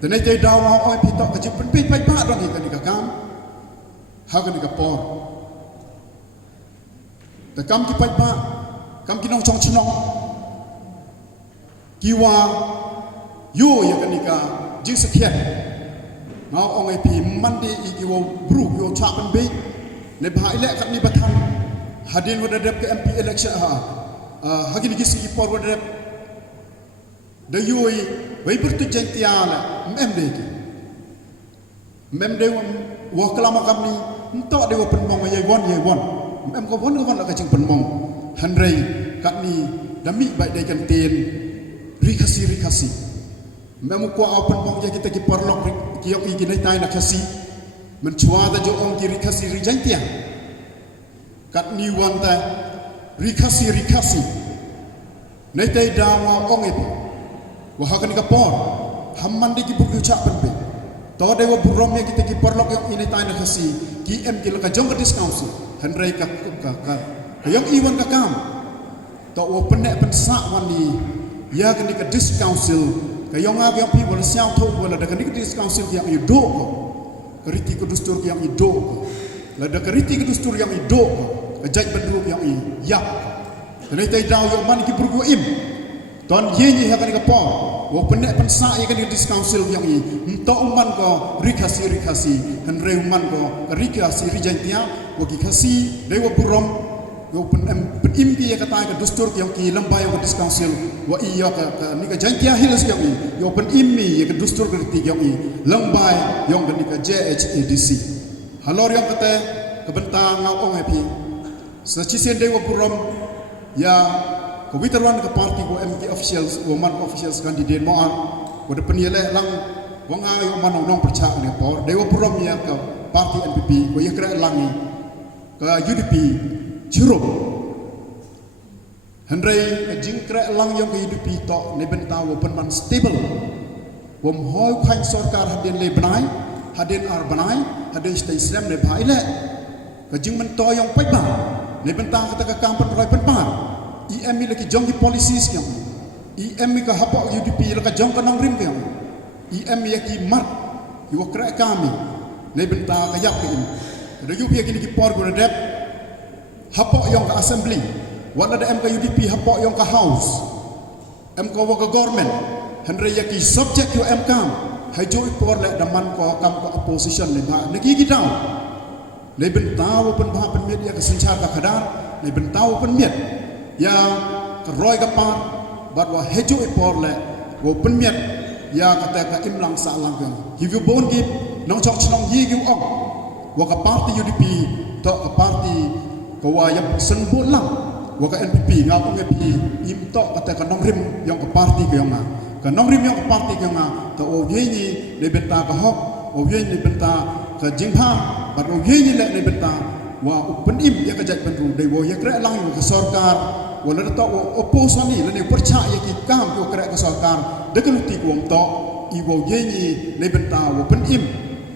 tenai te dawa oi pito ka jipen pe pai pa don ni ka kam ha ka ni ka por ta kam ki pai pa kam ki nong chong chnong ki wa yo ya ka ni ka jing sakhiat ngau ong ai pi mandi i ki wo bru yo cha pen be ne bha ile ka ni bathan hadin wada dep ke MP election hagi ni gisi por wada da yoi bai bertu jentiala memde ki memde wo klama kamni nto de wo penmong ye won mem ko won la ka jing penmong handrai kat ni dami bai dai kan tin rikasi mem ko au penmong ye kita ki porlok ki yo ki nai tai na kasi menchua da jo ong ki rikasi rijantia kat ni wanta rikasi nai tai dawa ong itu wahakani kapor hamman di ki buku cha penpe to dewa burom yang kita ki perlok yang ini tanya kasi ki em ki laka jong ka discount handrai ka yang iwan ka kam to wo penek pensa wani ya kan ka discount ka yang ag yang pi wala siang tho wala da kan ka discount yang ido ko keriti ku dustur yang ido ko la da keriti ku dustur yang ido ko kajai bedru yang i ya kan tai daw yang man ki burgu im ton yenyi ha kan ka por wo penek pensa ya kan ka discount yang i to uman ko rikasi handrai uman ko rikasi rijantia wo ki kasi dewa burom yo pen impi ya kata ke dustur yang ki lembai ke diskansil wa iya ka ni ka jantia hilas yang i yo pen immi ya ke dustur ke ti yang i lembai yang ke ni ka JHADC halor yang kata ke bentang ngau happy secisen dewa burom ya ko witarwan ke parti ko MT officials woman officials candidate mo ko de penile lang wang ayo man nong percaya ni por dewa burom ya ke parti NPP ko ya kra langi ke UDP Curup Hendrai jingkrak lang yang kehidupi tok ne bentang wapen man stable wom hoi khang sarkar hadin le banai hadin ar banai hadin stay Islam ne bhai le ka jing men to yang pai ba ne bentang kata ka kam pen roi pen pa EM mi laki jong ki policies yang EM mi ka hapok UDP la ka jong ka nong rim yang EM mi ki mat ki wakra kami ne bentang ka yak ki ada UDP ki por go dep hapok yang ke assembly wala da MK UDP hapok yang ke house MK waka government handre yaki subject yo MK hajo ipor le daman ko kam ko opposition le ba nagi gitaw le bentaw pen ba pen media ke sencar ka kadar le bentaw pen met ya ke roy ka pa bat wa hajo ipor le wo pen met ya kata ka imlang sa lang ka hivu bon gi nong chok chnong yi gi ong wa ka party UDP to ka party kawa yang senbut lang waka NPP ngapung NPP imtok kata kanong rim yang ke parti ke yang kanong rim yang ke parti ke yang ka o yenyi le benta ka hok o yenyi le benta ka jingha bat o yenyi le benta wa open im ya ka jat penru dei wo ya kra lang ke sarkar wala ta opposition ni le ne percaya ki kam ko kra ke sarkar de keluti ko to i wo yenyi le benta open im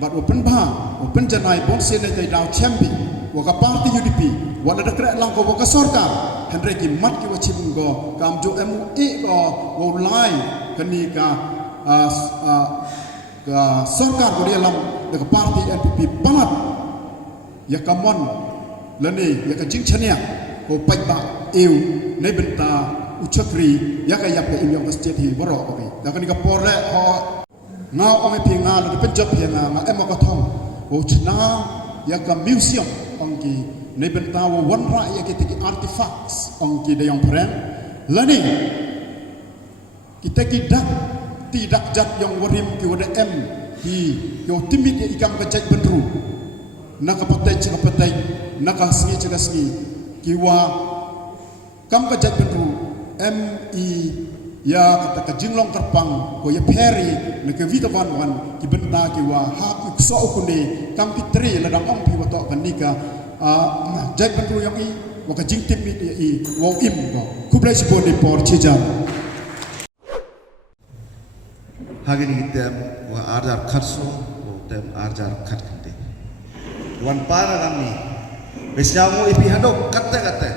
bat open ba open janai bon se ne dai daw champi waka parti UDP wala da kra lang ko waka sarkar handre ki mat ki wachim go kam jo MUE go wo lai kani ka sarkar ko dia lam da parti NPP pamat ya kamon lani ya ka jing chania ko pai ba eu nei benta uchakri ya ka yap ka im yong state hi boro ko da kani ka porre ho na o me pinga la de job ya na em ko thong o chna ya ka museum ongki ne bentawa wanra ya kita artifacts ongki de yang peren lani kita tidak jat yang warim ki wada em hi yo timit ya ikam kajat benru nak patai nak singi ki wa kam kajat benru MI ya kata ka jinglong terpang ko ya peri ne ke vita wan ki benta ki wa ha ku so ku ne kam pitri la dam ong pi wa to kan nika jai penru yang i wa ka jing tim i wa im ko ku blai si bodi por chijam hagini tem wa arjar khatso o tem arjar khat kite wan para kami besyamu ipi hadok kata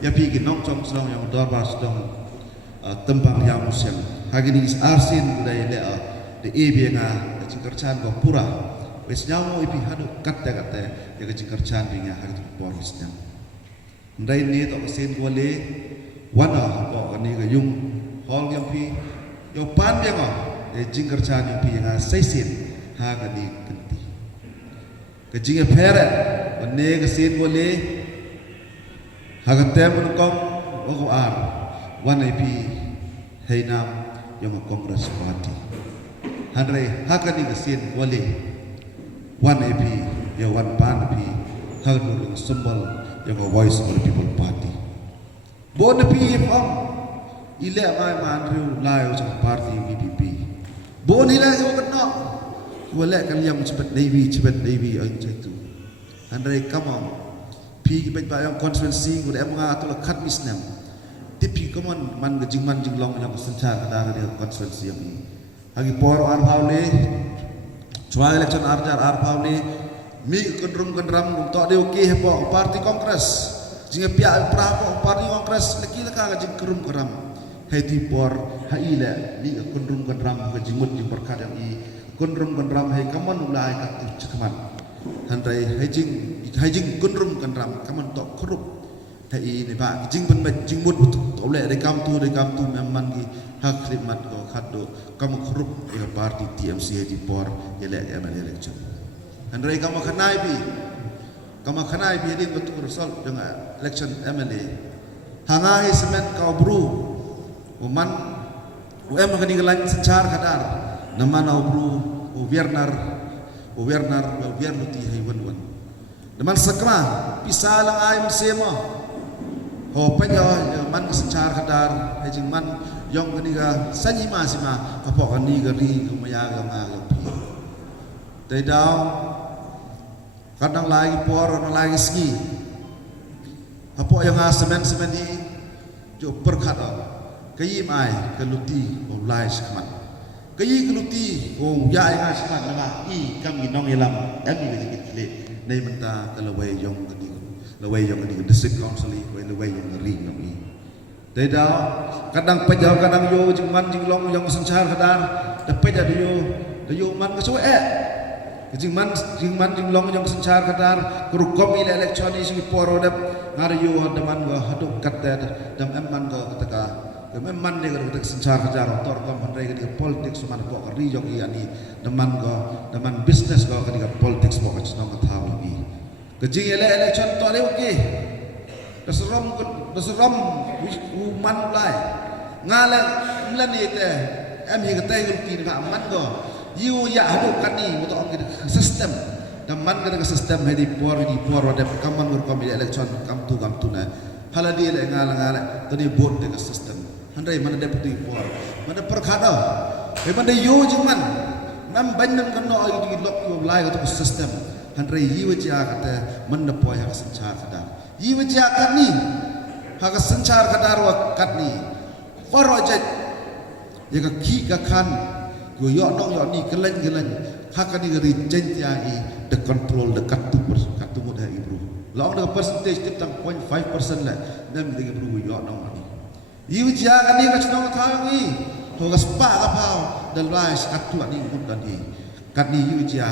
ya pi ki nong chong song yang dorbar sedong tembang yang musim hagini is arsin budaya lea de ebenga cingkerchan go pura wes nyamu ipi hadu kata ya ke cingkerchan binga hadu boris nyam ndai ni to sen go le wana ko ani ga yung hol yang pi yo pan yang go e cingkerchan yang pi nga saisin ha ga ni kenti ke jinge pere wane ga sen go le ha ga tem ko ko ar wana ipi Hainam yang Congress Party. Handre hakani kesin wale one AP ya one pan AP hagulung symbol yang Voice of the People Party. Bon AP ifam ile mai manriu lai ujung parti VPP. Bon ile yo kena wale kalian cepat Navy itu. Handre kamang pi baik yang konferensi gua em ngatur kat misnam. Tipi kaman man jinglong yang sencar ada di konferensi yang ini. Hagi por an haule Cuma election arjar arpau ni mi kendrum kendram untuk dia okey apa parti kongres jika pihak prapo parti kongres lagi leka jing kerum keram hati por hai le mi kendrum kendram ke jimut jing berkat yang i kendrum kendram hai kaman ulai kat cekaman handai hai jing kendrum kendram kaman tok kerup hai ni ba jing ben jing mut to le de kam tu memang gi hak khidmat ko khaddo kam kerup ya parti TMC di por ele election Andai kamu kenai bi din betul result dengan election MLA. Hangai semen kau bru, uman, kani gelan sencar kadar, nama na bru, Werner luti haywan. Naman sakma, pisah lang ay sema. Ho penyo man sencar kadar, hejing man yong kani ga sanyi masima, apa kani gari kumaya ga Tidak kadang lagi por, kadang lagi ski. Apa yang semen ni jo berkat kayi mai keluti olai sekat. Kayi keluti ya yang sekat nama i kami nong ilam kami begitu nei menta kalawai yong kani district council lawai yong ring nami. Tidak kadang pejau kadang yo jingman jinglong yong sencar kadang dapat jadi yo man kesuai Jingman jinglong yang sencar kadar kurukom ile election isi poro dep ngariyo daman go haduk katet dam emman go keteka emman ne go ketek sencar kadar tor kom handai ke politik suman ko ri jong iani daman business go ke politik mo ka snong thau ni kejing ile election to le oke dasram man lai ngale lan ite em hi ke tai gul tin ga man go you ya hadu kani untuk orang sistem dan man kena sistem di por ada kaman berkom election kam tu na haladi le ngala tadi vote de sistem handai mana deputy por mana perkhada mana you jman nam bandan kano di lok yo lai untuk sistem handai you ja kata mana po yang sencar kada you ja kani hak sencar kada wa katni farojat ya ki kan yo ni kelen hakani gari jentia i the control the katu muda ibru long the percentage tip tang 0.5% la nam de ibru yo no ni jia kani ka chno tha ngi to ga spa ka pau the lies katu ani muda ni kani jia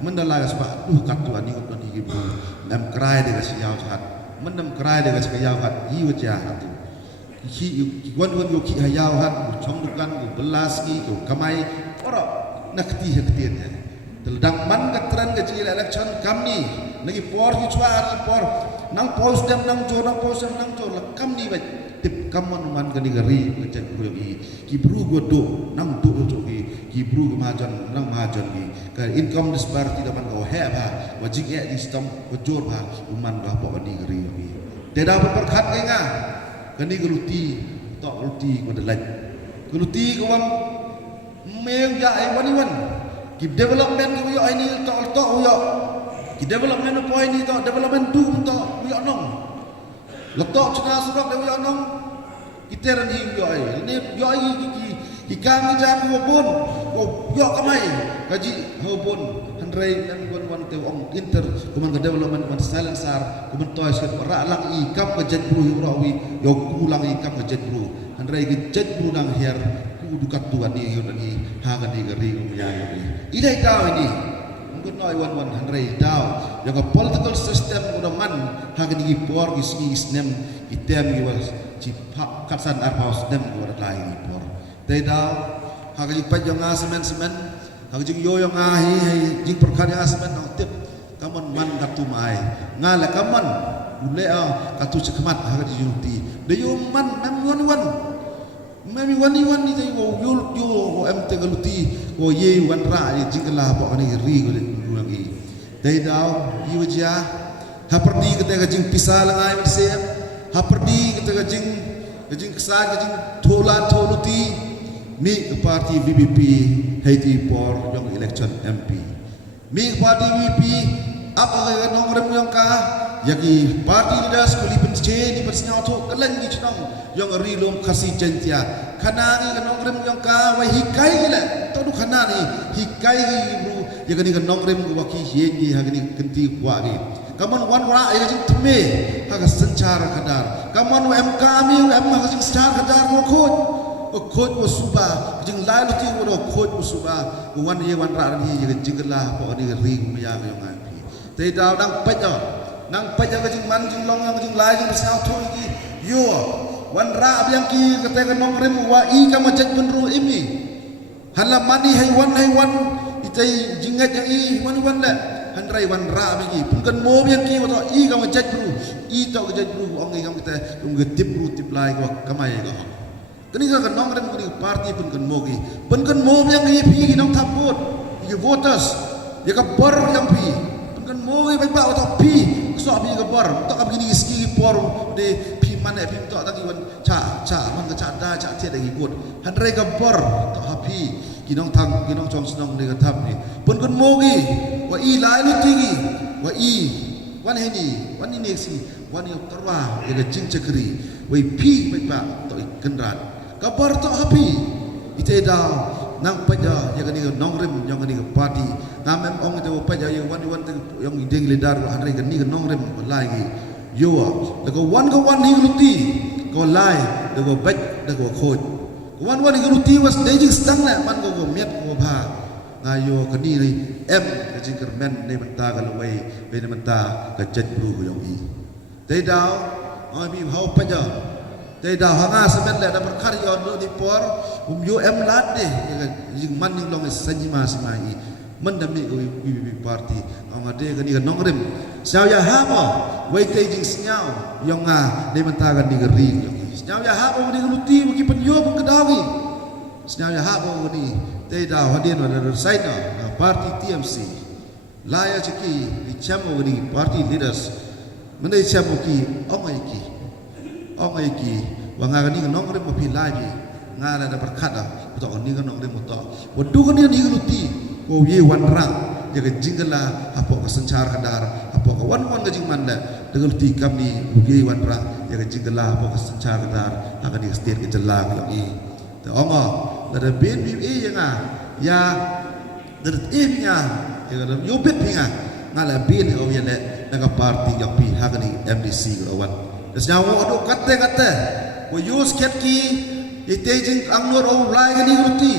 mendala ga spa katu ani muda ni ibru nam krai de ga siau chat mendam krai de ga siau hat jia katu ki wan yo ki hayau hat chong dukan belas ki kamai ora nakti hakti ne teldang man katran kecil election kamni lagi por ki chwa por nang post dem nang jor kam ni bat tip kamon man gani gari ngecek ko yi ki bru godo nang do ki bru majon nang majon ni ka income disparity daman ko he ba wajik di sistem bojor ba man ba po gani gari yi tidak berkat nga kani geluti tok geluti ko delaj geluti ko meng ya ai wani ki development ko yo ini tok yo ki development po ini tok development tu tok yo nong letok cina surak de yo nong kita ran yo ai ini yo ai ki kami jam ko pun ko yo kamai kaji ho pun handrai dan wan te ong inter kuman ke development man sar kuman toy set ra lang i kam ke jet bru rawi yo kulang i kam ke jet bru handrai ke jet bru nang her dukat tuan ni yo ni ha ga ni gari ko ya ni idai daw ini mungkin noi wan handrai daw yo ka political system ko man ha ga ni por gi snem item gi was ci katsan arpaus dem ko ra lai ni por dai daw ha ga ni pa yo nga semen hang jing yo yang ahi jing perkara asmen nang tip kaman man katu mai ngala kaman ule katu cekmat ha di juti de yo man memi wan ni dai wo yo mt galuti wo ye wan ra jing la bo ni ri go le ngi dai daw yu ja ha perdi ke jing pisal ngai se ha perdi ke jing ksa jing tholuti mi parti VBP Haiti por yang election MP mi parti VBP apa ke nomor yang ka yaki parti leaders kuli penche di persnya to kelen di chnong yang rilom kasih jentia kanani ke nomor yang ka wa hikai la to du kanani hikai bru ya gani kan nongrim ko waki yengi ha gani kenti kwa gi kaman wan ra ya jing tme ha ka sanchar kadar kaman em kami em ha jing sanchar kadar ko khoj ko suba jing lai lu ti ko khoj ko suba wan ye wan ra ni ya jing la po ni ring ya yo ngai pi te daw dang paja ka jing man jing long yang jing lai jing sao thoi gi yo wan ra biang ki kate ka nongrim wa I ka ma jaj penru imi hala mani hai wan itai jingat yang I wan la handrai wan ra bagi pungkan mo yang ki wa I ka ma jaj penru I to ka jaj penru ong ngai kam kita getip ru tip lai ko kamai ko kini ka nong rem kini parti pungkan mo yang I pi nong taput I voters ya ka bor yang pi pungkan mo bai ba wa pi so abi ka bor to ka begini ski por de mana pim to tangi wan cha man ka cha da cha tie dagi gut han re ka bor to happy kinong chong snong ne ka thap ni pun kun mogi wa I lai lu tigi wa I wan he ni wan ni neksi wan ni tarwa ya ka jing chakri wa pi bai ba to kenran ka bor to happy ite da nang paja ya ka ni nong rem yang ni ka party namem ong te paja ya wan yang ding lidar han re ka ni nong rem lai gi yo the one ni luti ko lai the go bet the go khoj one ni luti was de jing stang la man go met go bha na yo ka ni em ka jing kermen ne mata ka lawai be ne mata ka jet bru ko yong I te daw oi bi hau pa ja te daw hanga semen le da perkar yo no di por yo em lat de jing man ning long sanjima simai man dami ko bi party ang ade ka ni ka nongrem sao ya ha mo wai te jing snyao yong nga de mata ka ni ka ring yong snyao ya ha mo ni luti mo ki pen yo mo kadawi snyao ya ha mo ni te da hadin wa na side na party TMC laya chiki di chamo ni party leaders mane chamo ki ongai ki wa nga ka ni ka nongrem mo pi lai bi nga la da perkada to ni ka nongrem mo to wadu ka ni luti ko ye wan rang jaga jingala apo ka sanchar kadar apo ka wan ka jingman da dengan ti kami ye wan rang jaga jingala apo ka sanchar kadar akan di state ke jelang lagi ta onga da ben bi yang ya da nya jaga da yo bet pinga ngala ben o ye le daga party yang pi hakani MDC ko wan da nyawo ado katte ko yo sket ki ite jing angnor o lai ka ni ruti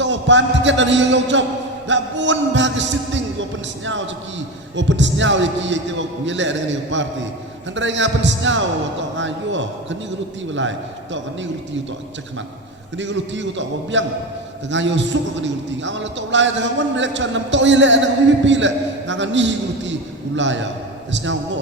untuk pan tiket dari yang job gak pun bagi sitting open senyau ceki open senyau ceki itu wile dengan party handai ngapen senyau to ayo kini geluti belai to kini geluti to cekmat kini geluti to biang tengah yo suk kini geluti amal to belai tengah wan election nam to ile dengan VVP le ngakan ni geluti ulaya senyau ngo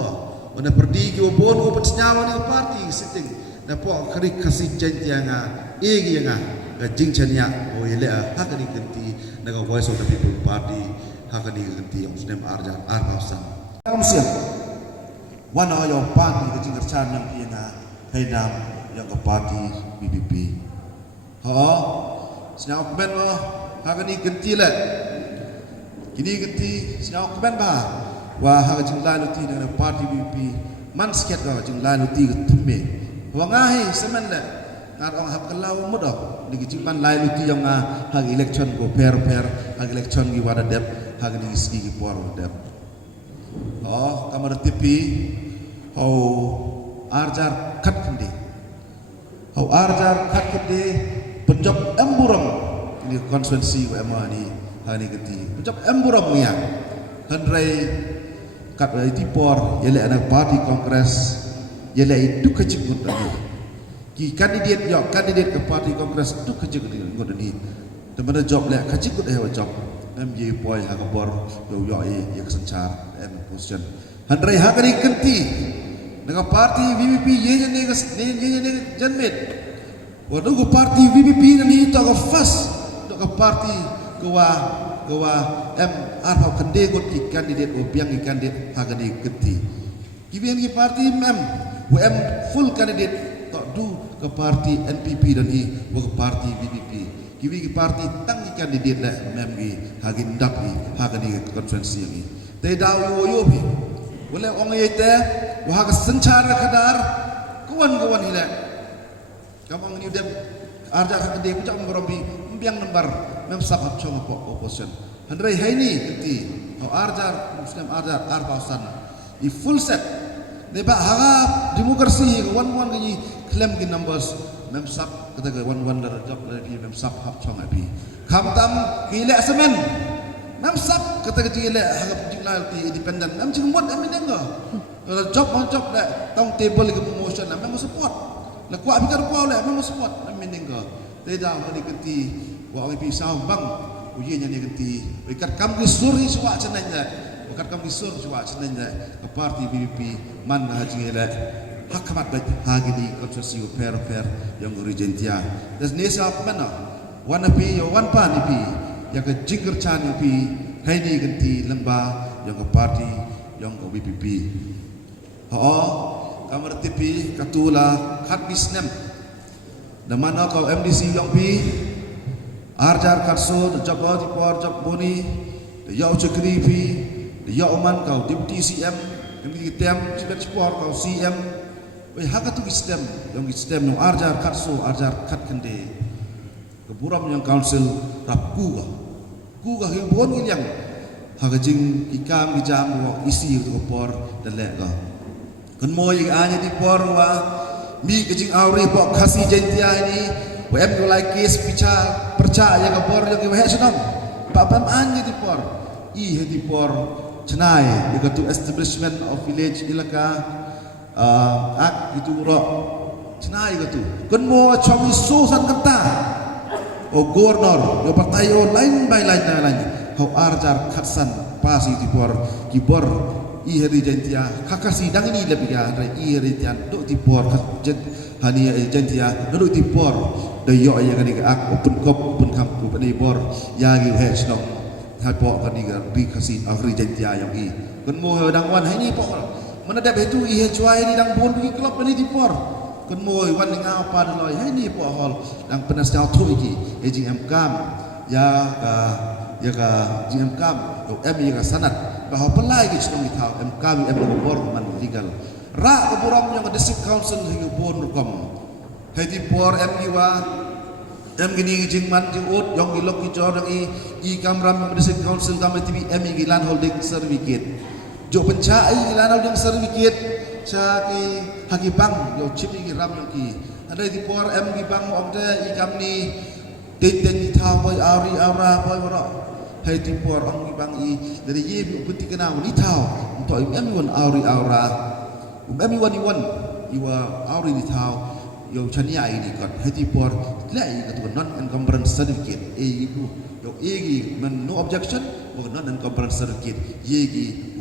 wana perdi ki obon open senyau ni party sitting dapo kari kasih jentianga egi nga jing chania o ile hakani genti naga voice of the people party hakani genti yang sunem arjan arbausan kamsian wana yo party ke jing kerchan yang piena hainam yang ke party BBP ha senau ben wa hakani genti le kini genti senau ben ba wa ha jing la luti dengan party BBP man sket ga jing la luti ke tume wa ngahi semen le ngar orang hak kelau mudah di jiman lai luti yang hak election go per hak election gi wada dep hak ni ski gi por dep oh kamar TV arjar kat kende arjar kat kende penjab emburam ini konstituensi UMA ni hani geti penjab emburam ya handrai kat di por yele anak parti kongres yele itu kecikut tadi ki kandidat ke parti kongres tu kerja ke ngod ni teman job le kerja ke hewa job MJ boy ha kabor yo ye kesencar position handrai ha kani kenti dengan parti VVP ye ni janmet wadu ko parti VVP ni to ko fast to ko parti ko arhau kende got ki kandidat o biang ki kandidat ha kani kenti kibian ki parti WM full kandidat tok du ke parti NPP dan ke parti VVP kiwi ke parti tang kandidat la memgi hagin dapi hagani konferensi ni te daw yo bi wala ong yete wa ha sanchara kadar kawan hila kamang ni dem arja ka de ku cak mrobi mbiang nembar mem sapat chong opposition Handrai hai ni keti au arjar Muslim arjar pausan I full set deba harap demokrasi wan gini claim gin numbers memsap kata ke wan dar job dari memsap hap chong api kham tam gile semen memsap kata ke gile harap jingla ti independent am jing mot am nenga job dak tong table ke promotion am support la kwa bikar kwa le am support am nenga teda ni keti wa api sao bang uji ni keti ikat kam ki suri suwa cenanya ikat kam ki sur suwa cenanya ke parti BBP man haji le hakamat bat hagini konstitusi per yang urgentia das nesa mana wan api yo wan pan api yang ke jingger chan api hai ni keti lemba yang ke parti yang ke BBP kamar TV katula khat bisnem da mana kau MDC yang pi arjar katso de job di por job boni de yau chakri pi de yau man kau deputy CM kami tem sibat sport kau CM we hakatu sistem yang sistem no arjar katso arjar khat kende keburam yang council rapku ku ga hibon yang hagajing ikam bijam wo isi tu por de le ga kan moi anya di por wa mi kajing auri po khasi jentia ini em go like case percaya ke por yang ke senang papam anya di por I di por cenai di tu establishment of village ilaka ak itu ro cenai tu kan mo chomi susan kata o governor yo partai lain by lain how arjar khatsan pasi di por kibor I hari jentia kakasi dang ini lebih ya I hari jentia do di por hani jentia do di por de yo ya kan ak open kop open kamp open bor ya gi hes no ha po kan ni bi kasi hari jentia yang I kan mo dang wan hani po mana da betu I cuai ni dang bon bi klub ni di por kan mo wan ni apa loi hani po hol dang penas jauh tu iki ejing em kam ya ka jing em kam do em ya sanat bahwa pelai ke cunong itau kami bor man legal ra keburam yang district council hingga bon rukom hedi por giwa gini jing man jing ut yang gilok ki jor yang I kamram district council kami tv gilan holding certificate jo pencai gilan holding certificate cha ki haki bang yo chip ki ram yang ki ada di por gi bang om de I kamni den itau boy ari aura boy wara hai tipor ang ibang I dari ye puti kenau ni tau untuk everyone auri aura everyone iwa auri ni tau yo chania ini kan hai tipor lai katu non encumbrance certificate ibu yo egi men no objection or non encumbrance certificate yegi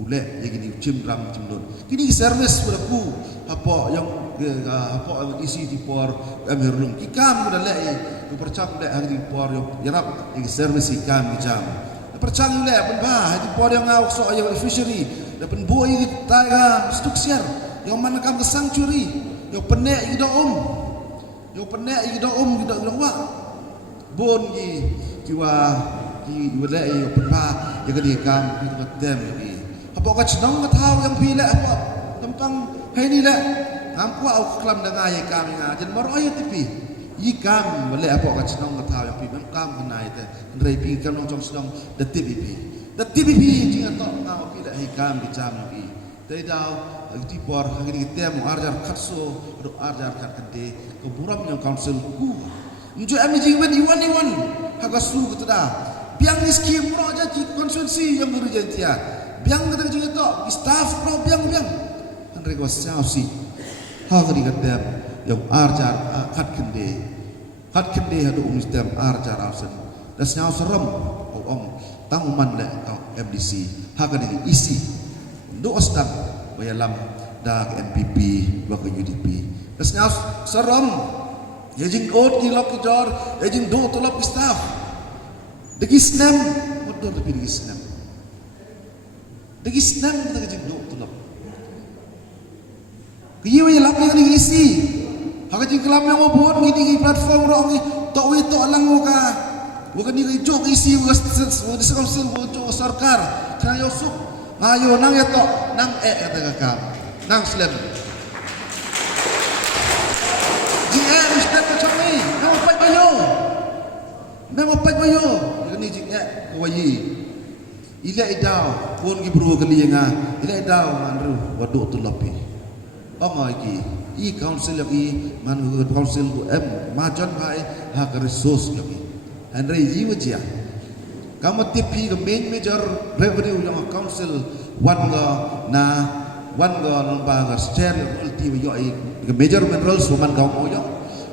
ule yegi ni cimram cimdon kini service berku apa yang apa isi tipor emerlum kikam dah lai percak dak hari por yo yarap ing service ikam jam percak le pen ba di por yang ngau so yo fishery da pen bo I taiga structure yang mana kam ke sanctuary yo penek I do gido wa bon gi kiwa ki wala yo pen ba yo kadi kam itu tem ni apa ka chnong ka thau yang pi le apa tempang hai ni le am kwa au klam da ngai kam nga jen mar ayo tipi Ikam boleh apa kat senang kata yang pimam kam kenai te ndrai pi kam nong chong senang the TPP jing atok ngau pi dah ikam bicam pi dai dau di por hangini tem arjar khatso ro arjar kat kede keburam yang council ku nju am jing wen iwan haga su ketada biang skim ro aja ki konstitusi yang urgentia biang kata jing atok staff pro biang ndrai ko sausi hagri kete yang arjar khat kende hadu sistem arjar arsen das nyau serem om tanguman le MDC hagan isi do ostam bayalam da MPP wa ke UDP das nyau serem yajing ot ki lok jor yajing do tolop staff degi snam modor tapi degi snam kita jing do tolop kiyo yalap yang isi haka jing kelam yang obon ngini platform ro ngi tok we tok lang ka bukan ni jok isi was diskausil jok sarkar kana yosuk ayo nang ya tok nang kata kakak nang slam ji ustaz ka chami nang pai bayo ni jingnya kawayi ila idau pun gi bro kali nga ila idau manru wadu tu lapi ongai ki i council lagi man council ku majon bai ha ka resource lagi andre jiwa jia kamu tipi ke major revenue yang council wan ga na wan ga lembaga share ulti yo i ke major minerals man ka mo yo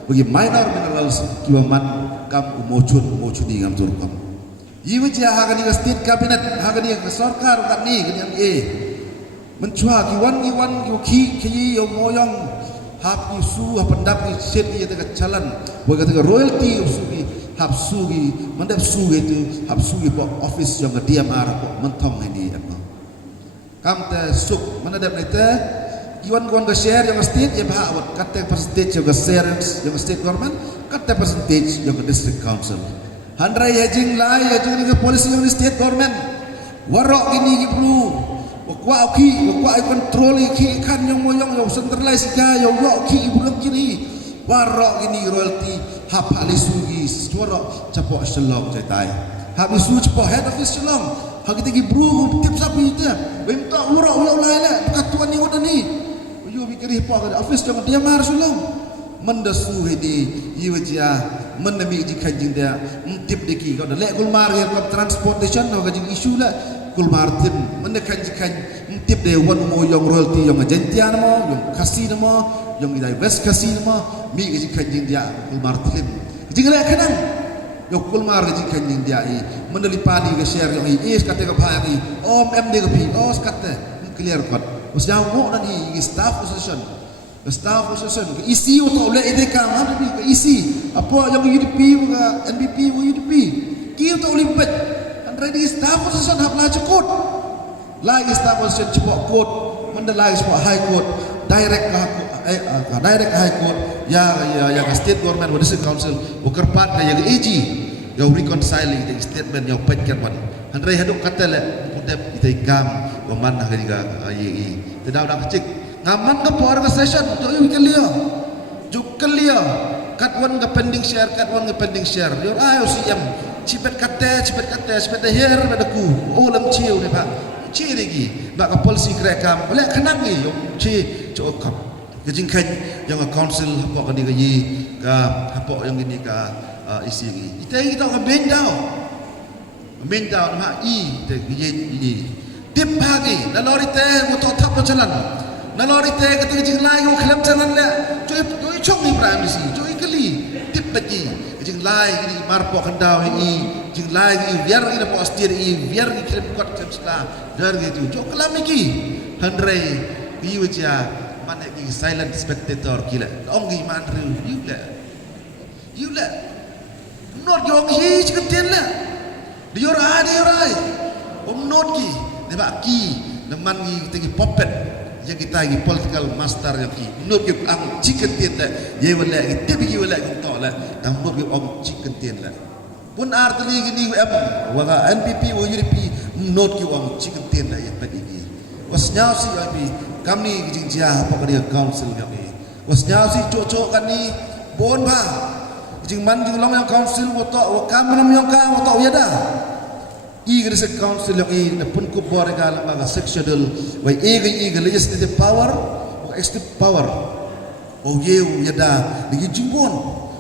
bagi minor minerals ki man kam mochun ni ngam tur kam jiwa jia ha ka ni state cabinet ha ka ni sarkar ka ni ke yang mencua kiwan ki yo moyong hap isu hap pendap ni set ni te jalan boy kata royalty sugi hap sugi mandap sugi tu hap sugi po office yang dia marah po mentong ini apa kam te suk mandap ni te kiwan ke share yang state ya bah kata percentage yang share yang state government kata percentage yang district council handrai hedging lai hedging ni policy yang state government warok ini perlu wakwa control ki kan yang moyong yang centralize ka yang ki bulan kini warok ini royalty hap alisugi suara capok selong cetai hab isu capok head office selong hak kita gi bru tip sapi itu bentak warok ulah la katuan ni ngodan ni yo mikir pa office jangan dia mar selong mendasu ini iwajia menemi di kanjing dia tip diki kau lek gulmar ya transportation no kanjing isu la kul martin mendekan jikan tip de wan mo yang royalty yang agentian mo yang kasih mo yang divest kasih mo mi jikan jing dia kul martin jingla kanang yo kul mar jikan jing dia I mendeli pani ke share yang is kata ke phagi om md ke pi os kata clear kat usah mo dan I staff association ke isi atau le ide kam ha ke isi apa yang UDP ke NBP UDP ki atau libat ready staff position hab la cukut lagi staff position cepok court mendelai cepok high court direct high court ya state government wa district council buker part yang AG yang reconciling the statement yang petkan man handrai haduk kata le putep itai kam waman hari ga ai tidak dak cik ngaman ke por ke session jo yu clear kat one ke pending share your ayo CM cipet kata here pada ku lam ciu ni pak ci lagi nak polisi kerekam boleh kenang ni yo ci cokap kejingkan yang council apa kani gaji ka apa yang ini ka isi ni kita ke bendau mak I te gaji tip pagi nalori te motor tap jalan nalori te ketika jing lai ko kelam jalan le joy chong ni prime si joy kali tip lagi jing lai ni marpo kendau I jing lai ni biar ni dapat astir I biar ni kirim kuat kirim selah dar gitu jo kelam iki handrai I wajah mana ki silent spectator kila ongi manru you la not yo ki chicken la dior ai not ki ne ba ki naman ni tegi puppet yang kita lagi political master yang ki not ki ang chicken tin la ye wala ki tebi wala ki to la dam not ki om chicken tin la pun artli gini wa NPP wa UDP not ki om chicken tin la yang tadi ni wasnyau si abi kami jingjia apa dia council kami wasnyau si cocok kan ni bon ba jing man jing long yang council wa kam nam yang ka wa ya dah I gres council yang I pun ku bor ga lembaga sectional wa I legislative power wa executive power o ye ya dah lagi jimbon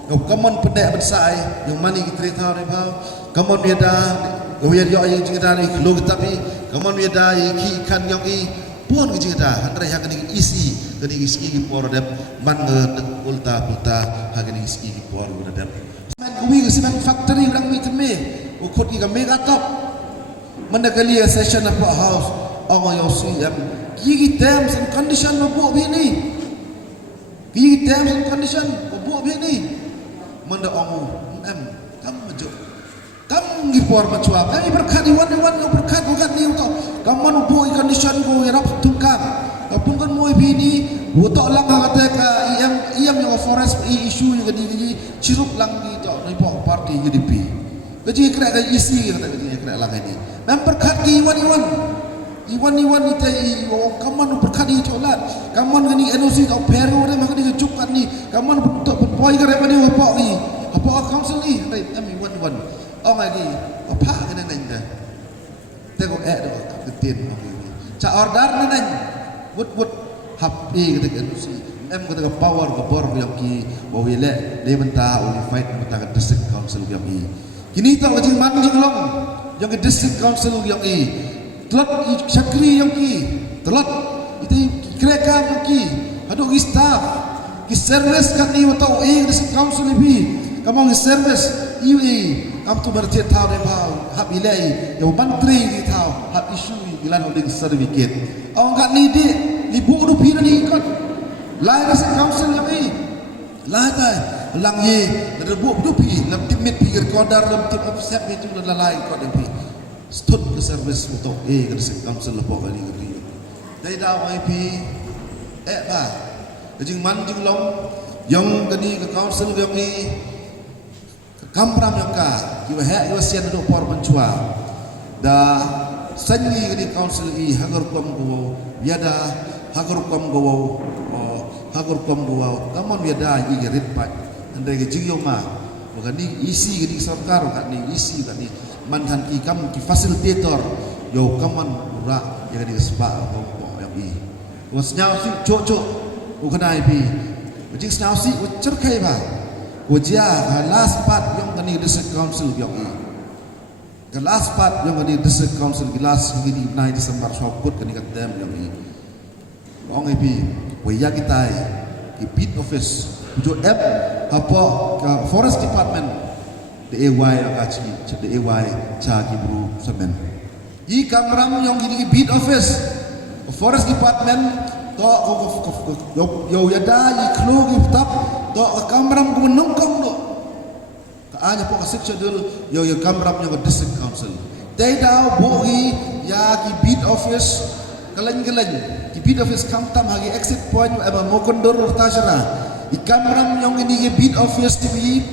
kau kaman pendek bersai yang mani kita tahu ni bau kaman ya dah kau ya yang jing dah ni lo tapi kaman ya dah ki kan yang I pun ke dah antara yang ni isi kini isi ki por dep man ulta hagani isi ki por dep man kuwi ke sinan factory orang mi teme ukut ki mega top mendekali session apa house orang yang siap ki terms and condition mabuk bini ki terms and condition mabuk bini menda orang kamu majuk kamu ngipor macam kami berkat iwan berkat ni untuk kamu buat condition ko yang tungkap apun kan mau bini buat lang kata ka iam yang forest issue yang gadi cirup lang di to ni pok parti UDP gaji kena gaji isi kata gaji kena lang ini mem berkat iwan itu kamu berkat di colat kamu gani NOC kau peru dia maka dia cukup ni kamu untuk boy ke apa ni apa ni apa council ni iwan lagi apa kena nanya tengok do ketin ca order nanya wood hap ketika si ketika power ke bor yang ki bawile dia benta fight benta district council yang kini tak wajib manjing long yang district council yang telat syakri yang ki telat itu kereka yang ki aduh staff ki service kan ni watau district council lebih kamu service kamu tu berarti tahu deh hab ilai yang menteri di tahu hab isu ilan holding certificate orang kat ni dia libu rupiah ni ikut lai district council yang lai tai lang ye rebu rupiah lam timit pikir kodar lam tim offset itu dah lai ikut yang stud ke service untuk ke district council lepas kali ke dia dari dah IP ba jing man jing long yang kini ke council yang kampram yang ka kiwa he kiwa sian do por mencua da sanyi kini council hagar kom go yada hagar kom go kaman yada gerit pat andai ke jing yoma bukan ni isi kini sarkar kan ni isi kan ni manhan ki kam ki facilitator yo kaman ura yang kini sebab ko yang wasnyau si cocok bukan IP jing snau si cerkai ba wajia last part yang kini district council yang the last part yang kini district council last kini 9 Desember sokut kini katem yang orang IP waya kita beat office tujuh app apa ke forest department the AY akaci the AY cagi buru semen kamram yang kini beat office forest department to yo yada klu giftap to kamram ko menungkong do kaanya po kasik schedule yo kamram yang district council they daw bogi ya ki bid office kaleng ki bid office kamtam hagi exit point aba mokondur tasara kamram yang ini ki bid office tibi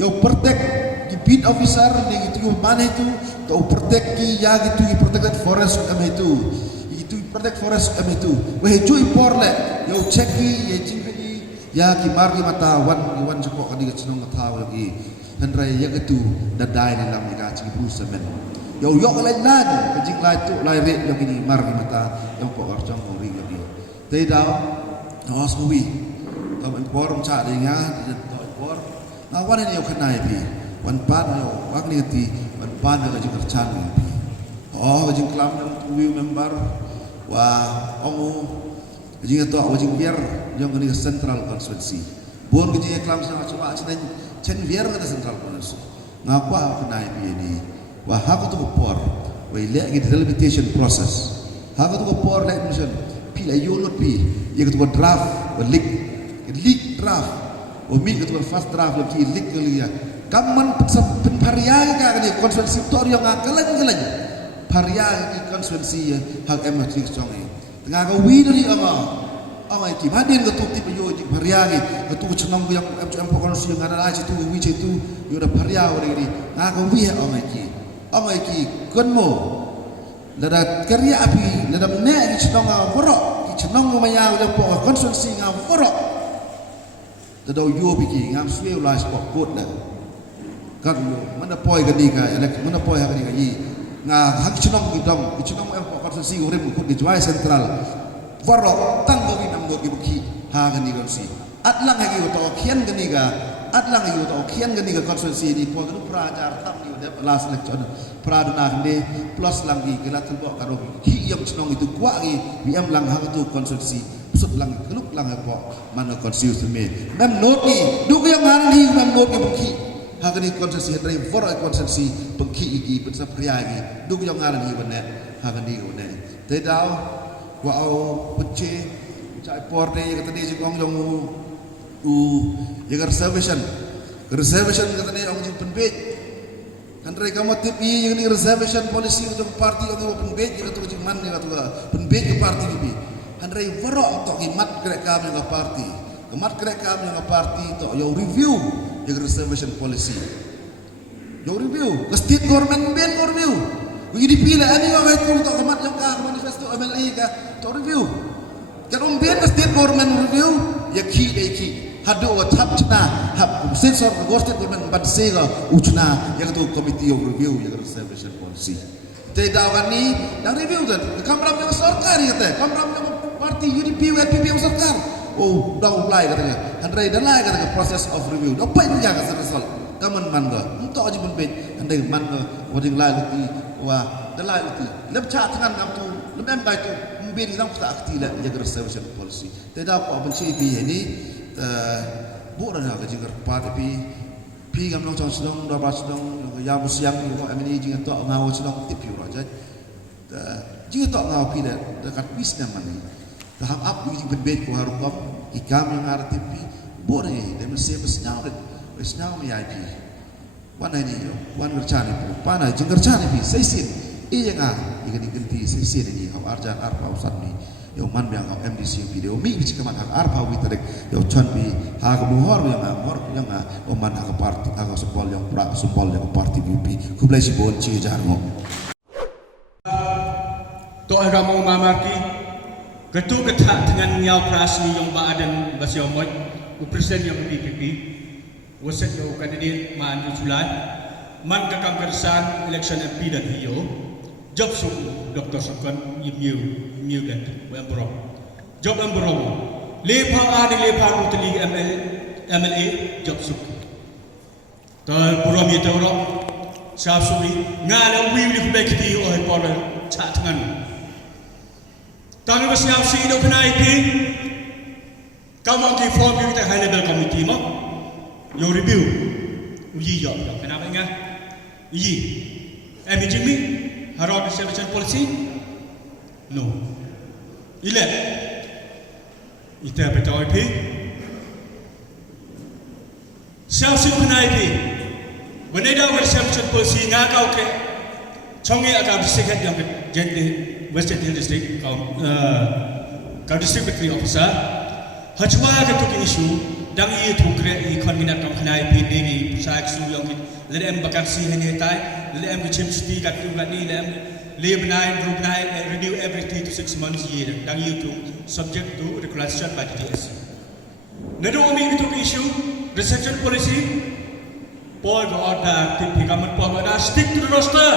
yo protect ki bid officer ni itu mana itu to protect ki ya gitu ki protected forest itu protect forest itu weh ju impor le yo cheki ye jingki ya ki margi mata wan joko kadi ke chnong mata lagi dan rai ya itu dadai ni lam ika chi bru semen yo lai nan ke jing lai tu lai re yo kini margi mata yo po ar chong ri lagi te da os wi to impor cha de nga to impor na wan ni yo khnai pi wan pan yo wak ni ti wan pan ga jing kerchan pi jing klam wi member wah ongu jing to jing biar yang kini central constituency bon jing klam sama cuma chen biar kata central constituency ngapa kena ini wah aku tu por wah lihat gitu delimitation process aku tu por like mission pila yolot pi ya tu draft leak draft mi tu first draft lagi leak kali ya kaman penparian ka ni constituency tor yang akalan Paria di konstitusi hak MHC songi. Tengah kau dari ang ki madin ke tuti peyo di Paria ni ke tu cenong yang MHC konstitusi yang ada aja tu wice tu yo da Paria ori ni. Tengah kau wi ang ki konmo lada karya api lada ne ki cenong borok ki cenong maya yo po konstitusi ngam borok. Tado yo biki ngam suwe ulas pok kot na. Kan mana poi ke ni ka mana poi ha ni ka yi hak cenong gidong yang pokok sensi urip ukut di Jawa Sentral warok tanggo winam go gibuki ha gani gonsi atlang hagi uto kian gani ga atlang hagi uto kian gani ga konstitusi di po gru prajar tam ni de last lecture praduna de plus lang gi kila tulbo karo ki yang cenong itu kwa gi biam lang hang tu konstitusi pusut lang keluk lang po mana konstitusi me mem noti du yang hari mem noti gibuki hagani konsensi dari forai konsensi pengki iki pensa priagi duk yang ngaran hi benet hagani one te dau wa au pece cai porte yang tadi jong jong yang reservation kata ni orang jong penbej kan rai kamu tip yang ni reservation policy untuk parti untuk penbej yang tu jong man yang tu penbej ke parti bibi kan rai warok tok imat krek kami yang parti kemat krek kami yang parti tok yo review yang reservation policy. Yo review, ke state government ben review. Begini pilih ani yo itu untuk kemat yang ka manifesto MLA ka to review. Kalau ben ke state government review ya ki hadu wa tap chna hab sensor gorte government bad sega uchna yang tu committee of review yang establishment policy te dawani yang review dan kamram yang sarkar kata kamram yang parti UDP UNPP yang sarkar oh dah mulai katanya andai dah lai katanya process of review apa yang jaga result kaman manga untuk aja pun bet andai manga wajing lai lagi wah dah lai lagi lep chat dengan kamu tu lep em tu mbiri sang tak aktif lah jaga establishment policy te dah apa benci ini bukan nak kerja kerja tapi pi kami nak sedang dapat sedang yang siang ni kau amini jika tak ngau sedang tipu raja jika tak ngau pi dah dekat pis nama ni tahap up jika berbeza kau harus kau ikam yang ada tipu boleh dia mesti bersenyau VIP wan ini wan kerja ni pana jeng kerja ni sesin iya ngah jika diganti sesin ini kau arjan arpa usat ni yo man biang kau MDC video mi bici kaman hak arpa witarik yo chan bi hak muhor yang o man hak parti hak sepol yang parti VP kublai si bol ci jarmo to agama mamarki ketu ketak dengan nyau prasni yang baadan basio moy presiden yang DPP waset yo kandidat man Julai man kakam kersan election MP dan hiyo job su Dr. Sukon Yiu dan Wembro job Wembro lepa ada lepa utili MLA job su tal buram ye tawro sab suri ngala wi li kubek ti o he por cha tangan tang ba siam si do kanai ti kamu ki form kita high level committee mo yo review yi yo kenapa ingat yi jimi harap establishment policy no ile ita betul pi siapa kenai pi beneda establishment policy ngakau ke chongi agak disekat yang jadi Western Hill District kau district secretary officer hajwa ke tu isu dang ye thukre i konminat kam khnai pi ni sak su yang le em bakar si hene tai le em chim sti kat tu ni le em live nine group nine renew every 3 to 6 months year dang ye tu subject to regulation by TTS nado mi itu isu reception policy Paul order ti kaman Paul order stick to the roster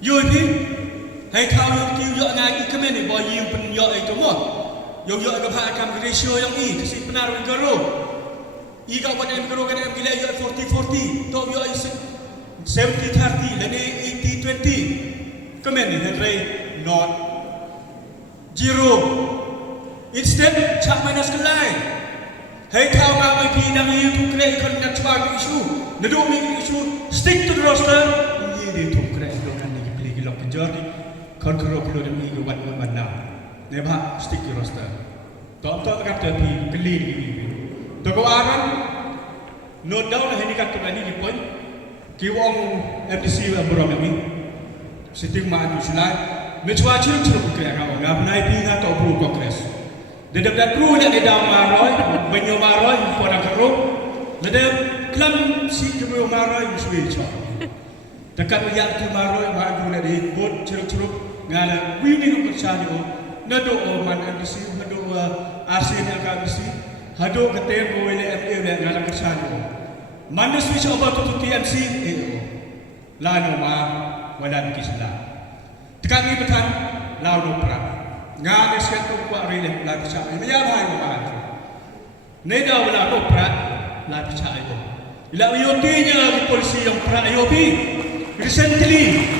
yo ni hai thao yo yo ngai komen ni boy you pen yo ai to mo yo ke phakam ratio yang i kasi benar garo i ka buat em garo kan em gila yo 40-40 to yo 70-30 lani 80-20 komen ni henry not zero instead chak minus kelai hai thao ma mai pi dang you to create kon nak chwa isu nado mi isu stick to the roster ni de to create do kan ni pli gilok penjor kon kro kro de mi wan wan na Nebah stick di roster. Tonton kat jadi kelin ini. Toko aran no down lah ini kat tu ni di poin. Kiwang MDC berom ini. Sitting maan Julai. Mencuba curug kerja kau. Ngap naik pingat atau buru kongres. Dedap dat buru nak dedam maroi, menyo maroi pada keruk. Dedap kelam si keburu maroi musui cak. Dekat lihat tu maroi madu nak di bot curug ngala wini nak bercahaya. Nado man MDC, nado RCN KBC, hado ketem boleh FA dan ngala kersan itu. Mana switch over to TMC itu, lalu wadan kislah. Tekan ini betul, lalu perang. Ngala sekian tu buat relay lalu kersan. Ini apa yang buat? Neda lalu perang lalu kersan itu. Bila IOT-nya lagi polisi yang perang IOT, recently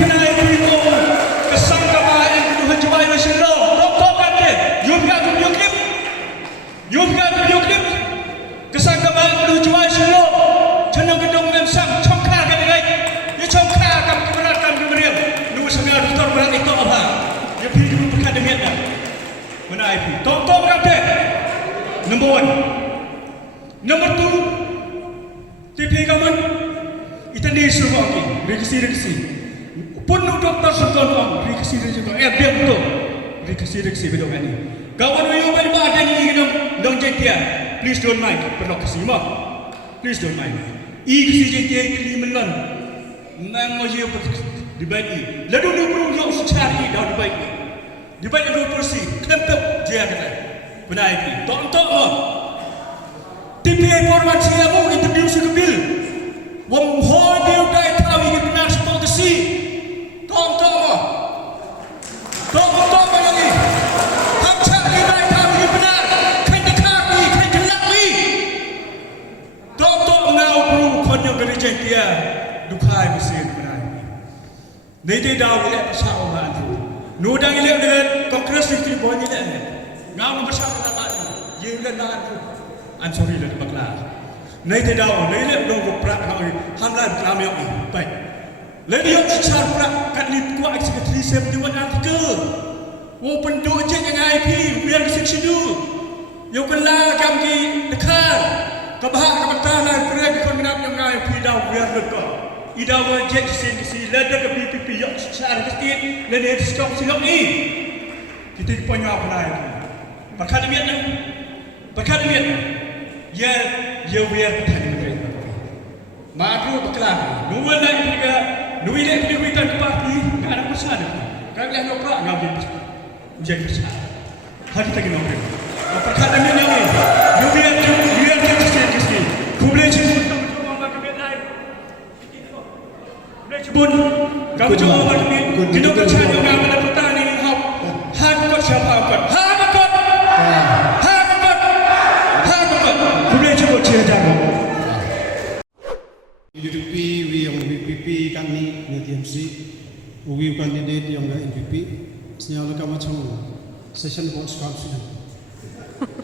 kena itu kesangkapan Hajwai Washington, Dr. Kante, you've got video clip. Kesangkapan Hajwai Washington, cenang gedung memsang, congkak kan lagi. Dia congkak kan keberatan kemeriam. Lu sebenarnya doktor berat itu apa? Dia pergi dulu pekan demikian dah. Mana itu? Dr. Kante, number 1. Number 2, TP Gaman, itu ni semua ni, registrasi. Penuh doktor sekolah, reksi dia betul, reksi betul kan ni. Kawan you balik ada ni dong JTA, please don't mind, perlu kasih mah, please don't mind. Reksi JTA ini menon, memang you dibaiki. Lalu you perlu yang secari dah dibaiki 20%, kenapa dia kata? Benai pi. Tok mo. TV informasi mo interview sa kabil. Wong ho dia dai tahu ini benar sepuluh desi. Tok mo. Tok mo lagi. Hamca ni dai tahu ini benar. Kan dekat ni, kan gelap ni. Tok ngau bro kon yang gereja dia dukai mesin benai. Nede daw ile pasal orang tu. Nudang ile dengan kongres itu boleh ile. Ngau bersama tak. Ye dan I'm sorry lah bakla. Nay te daw, nay le dong ko prak ha hamlan klam yo pai. Le yo char prak kat ni ko executive 71 article. Wo pendu je yang IP biar section du. Yo kala kam ki dekar. Ka bahak ka batana prek kon minap yang IP daw biar lekko. Ida wa je si le de PPP yo char kestit le ne stop silok ni. Kita punya apa lain. Perkademian ni. Perkademian. Ya biar tadi mereka. Maafkan berkelah. Nuan lagi juga. Nuan lagi juga parti. Tidak ada masalah. Kami yang lupa ngambil menjadi besar. Hari kita kena. Perkara ini ni. Biar kita Kublai cibun. Kublai cibun. Kamu coba kami. Kita bercakap dengan mana petani. Hak siapa kot? Hak kot. UDP yang VPP kan ni TMC, UWI candidate yang NPP, senyala kami macam session board council.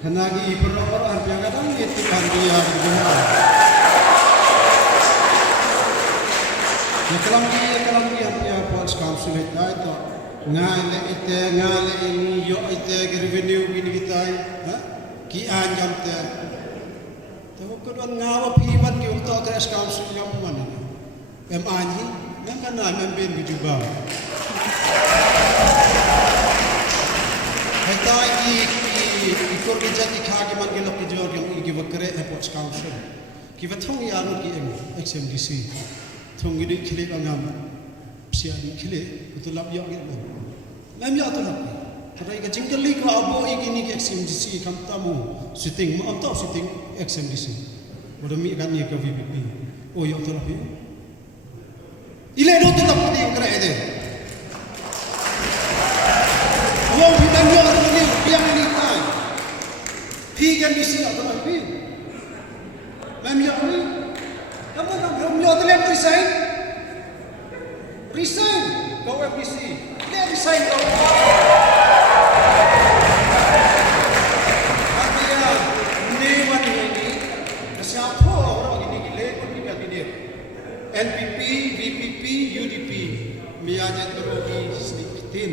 Henagi perlu-perlu yang kadang itu kan dia benar. Kalau yang board council itu ngale ini yo itu revenue ini kita, kian jam te. Tapi kalau ngawa piwan ki untuk terus council yang mana? MA ni, yang kan nama ben juga. Kita ikut kerja di kaki man kita kerja yang iki wakere airport council. Kita thong yang ki XMDC, thong ini kili angam, siapa kili betul lap yang itu. Lap yang tu lap. Kerana kita jengkeli ko abo ini XMDC kam tamu sitting, mau sitting XMDC. Bodoh mi kan ni ke VPP. Oh yang tu lap. Ile do tu lap dia kena ada. Awak kita ni orang ni yang ni kan. Tiga misi atau apa? Lama ni. Kamu tu lem resign. Resign. Kau FBC. Dia resign kau. NPP, VPP, UDP, mianya terogi sedikit.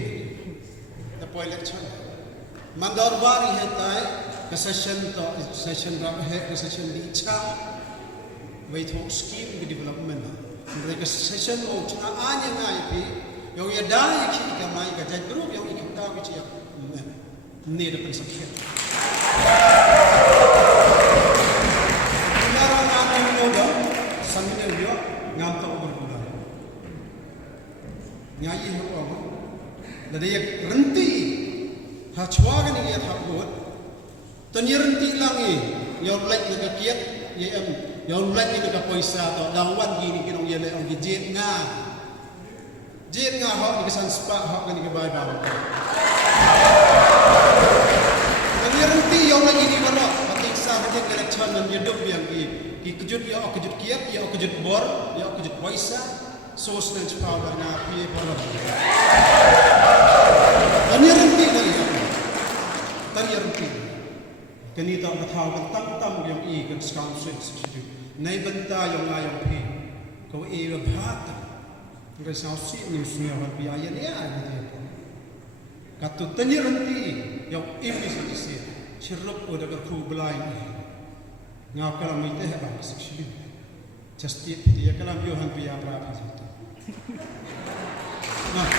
Tapi election. Mandor bari hentai ke session rapat ke session dica. Wait for scheme ke development. Mereka session mau cina anya ngai pi. Yang ia dah ikut kamai kerja grup yang ikut tahu macam ni ada pensakit. Sekarang ada muda sambil dia ngam tak berguna. Nyai apa? Jadi yang renti, hacwa kan yang tak buat. Tanya renti lagi, yang lain nak kiat, yang lain nak poisa atau dawan gini kita yang lain orang jet hak di kesan spa hak kan dikebai bawa. Tanya renti yang lain ini mana? Pakai sah dia election dan hidup yang kejut ya kejut kiat ya kejut bor ya kejut poisa sos dan power na pie power tanya renti lagi tanya renti kini tak tahu tam yang kan council situ nai benta yang ayam pi kau berat resausi ni semua biaya ni ada kata tanya renti yang ini saja ceruk udah kru belai ngau kalam itu apa seksyen justit dia kalam yo han pia berapa satu nah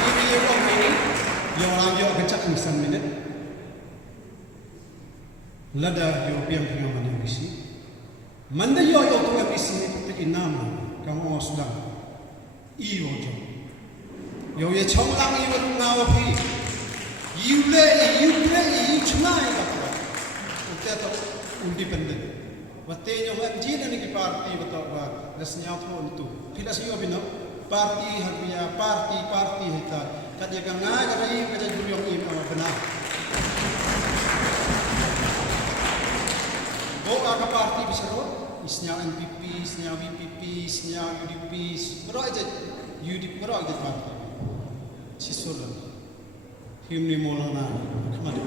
ini orang ini yang orang yo kecak misan minit lada yo piang piang mana misi manda yo tu misi itu inama kamu sudah iyo jo yo ye chonglang iyo ngau pi you try that independent wate yo MG na ni party beto ba nasnya ko itu tidak sih obino party habia party hita kadya nga kadai kadya juryong im benar ka party bisaro isnya NPP isnya VPP isnya UDP bro aja UDP bro aja party sisur himni molana kemana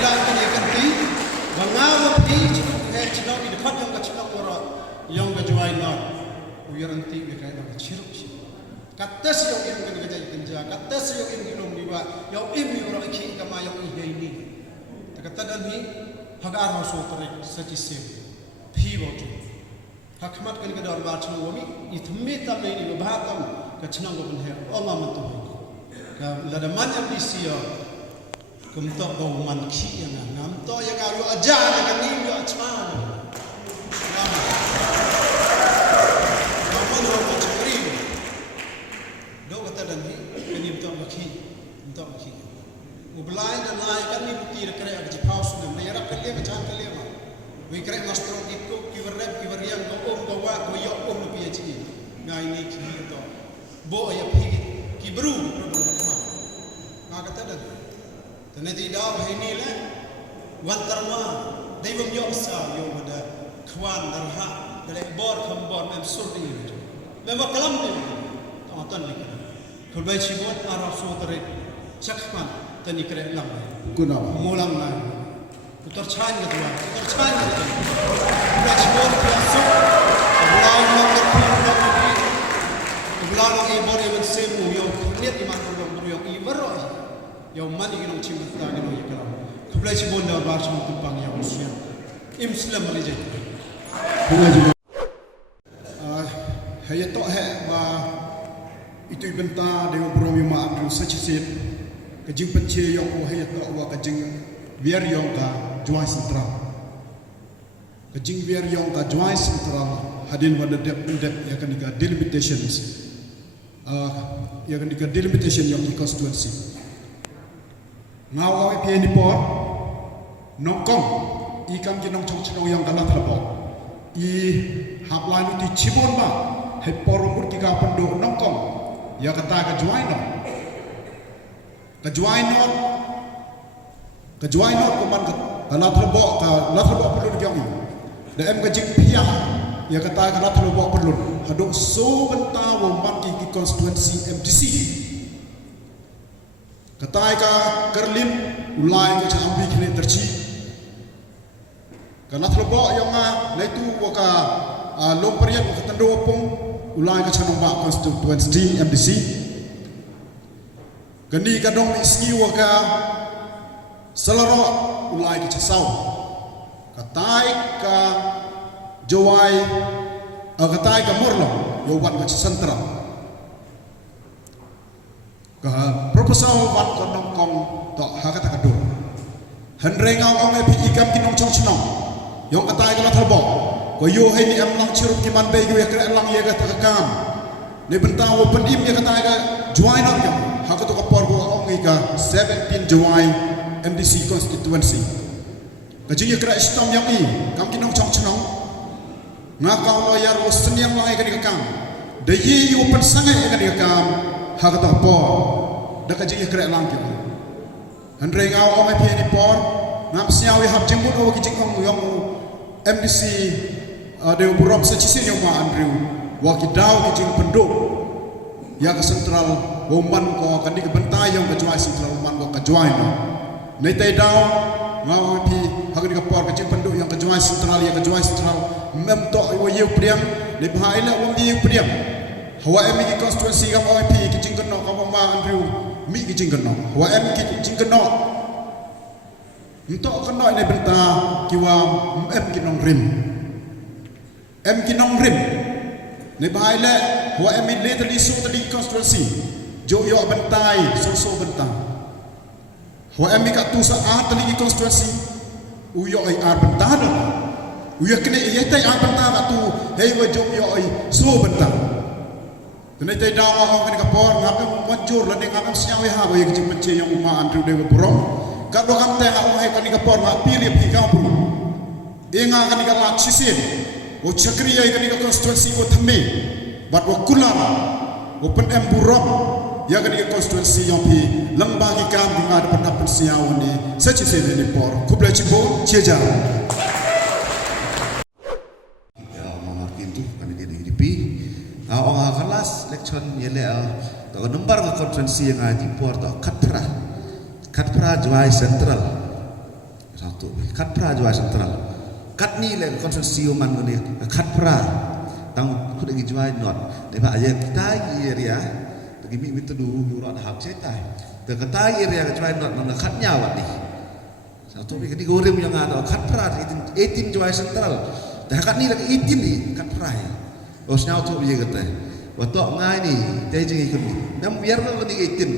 elang kini kanti bangawan di chino di depan yang kacina orang yang kejuai nak uyaranti mereka yang kaciruk kata si yang ini kerja kerja kata si yang ini belum dibuat yang ini orang iki kama yang ini kata dan ni hagar harus operate satisfy pivot hakmat kan kedar baca wami itme tamai ni bahatam kacina go benher Allah mantu ka lada manjam di sia kumta go man ki yang ngam to yang aru aja kan ni yo achman Kamu nak mencuri, dok kata dan ni untuk maki. Ubelai dan lain kan ni bukti kerja kerja paus dan mereka kerja macam kerja mah. Mereka master itu kiberyang bawa koyok lebih aja. Ngai ni kiri tu, bawa ya pergi kibru macam. Ngai kata dan, ternyata dah ini lah. Wantarma, Dewa Myosa yang ada kawan darha. Dari bor kambor mem surdi itu. Memang kalam ni. Tonton ni. Kalau baik cibot araf sutri cakman tani kere lam. Guna. Mulang na. Putar chain ke tuan. Putar chain ke tuan. Baik cibot biasa. Belau nak terpilih. Belau nak ibor yang semu yang niat iman beru yang ibor. Yang mana yang cibot tak yang ikram. Kalau baik cibot dah baca tumpang yang usia. Islam melijat. Hayat ba itu ibenta dewa bromi ma abdul sachisit kajing penche yang hayat wa kajing biar yang ka juai sentra kajing biar yang ka juai sentra hadin pada dep ya kan diga delimitations ya kan diga delimitation yang di constituency ngawa pe ni por nongkong ikam ki nong chong chong yang kalah terbawa i haplan itu cibon ba hai porumur kita penduk nongkong ya kata kejuai not kuman kalat lebok perlu dijangi dan kajing pihak ya kata kalat lebok perlu haduk so benta woman ki constituency MDC kata ka kerlin ulai ka ambi kini terci kalat lebok yang na itu waka lomperian waka tendo opong ulai ka chanong constituency MDC gani ka dong isni waka salaro ulai ka chasau katai ka jawai katai ka morlo yowan ka sentra ka proposal wan ka nongkong to hakata ka do handrengau ong epi ikam kinong chong chnong yong katai ka lathalbo ko yo hai ni am lang chirup ki man be yo ekra lang ye ga takam ne benta wo pendim ye kata ga join up yo ha ko to ka por go ong ga 17 join MDC constituency ka jing ye kra istom yang i kam ki nong chong chnong nga ka lo yar wo seniam lang ga dikam de ye yo pen sangai ga dikam ha ko to por da ka jing ye kra lang ki handre ngau ong pe ni por ngam siawi hab jingmut o ki jing ong yong MDC Dewa Burok secisin yang ma Andrew wakidau kijing penduk ya ke sentral woman ko kan di kebentai yang kejuai sentral woman ko kejuai no nei tai dau ngau pi hagri ke por kijing penduk yang kejuai sentral mem to wo ye priam le bahai la wong ye priam hawa emi ki constituency ka mo pi kijing keno ka ma Andrew mi kijing keno hawa emi kijing keno untuk keno ini benta kiwa em kinong rim em kinong rim ne baile wa em le tali so tali constituency jo yo bentai so bentang wa em ka tu sa a tali constituency u yo ai ar bentang u yo kene ye tai ar bentang tu hei wa jo yo ai so bentang Kena tay daw ako kani kapor ngapem manjur lan ngapem siawe ha ba yang cimece yang uma Andrew Dewa Burong kado kam tay ako hay kani kapor ma pilih pi kapu inga kani ka lak sisin o chakri ay kani ka constituency ko thamme bat wa kulama o pen em Burong ya kani ka constituency yang pi lamba ki kam di ngad pendapat siaw ni sachi se ni por kubla chibo cheja ya mama kintu kani dia di pi orang kelas election yele to number ke konferensi yang di port Katpra Juai Central satu Katpra Juai Central kat ni le konferensi man ni Katpra tang ku de Juai not de ba ye kita area bagi mi minta dulu yurat hab cetai de kata area Juai not man katnya wat ni satu bi di gorem yang ada Katpra 18 Juai Central dah kat ni lagi 18 ni Katpra os nyau tu biye kata waktu ngai ni teh jengi kun nam biar lo ni itin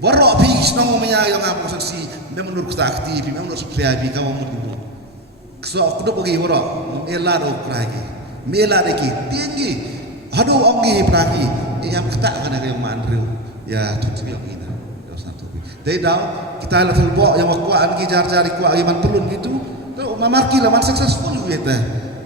warok pi snong menya yang apa saksi nam menurut sakti pi nam menurut supaya pi kamu mun so aku dah pergi warok mela do pragi mela deki tinggi hadu ongi pragi yang kata kana yang mandru ya tu yang ina do satu teh dah kita la telbo yang wakuan ki jar-jar ku iman pelun gitu tu mamarki lah man successful gitu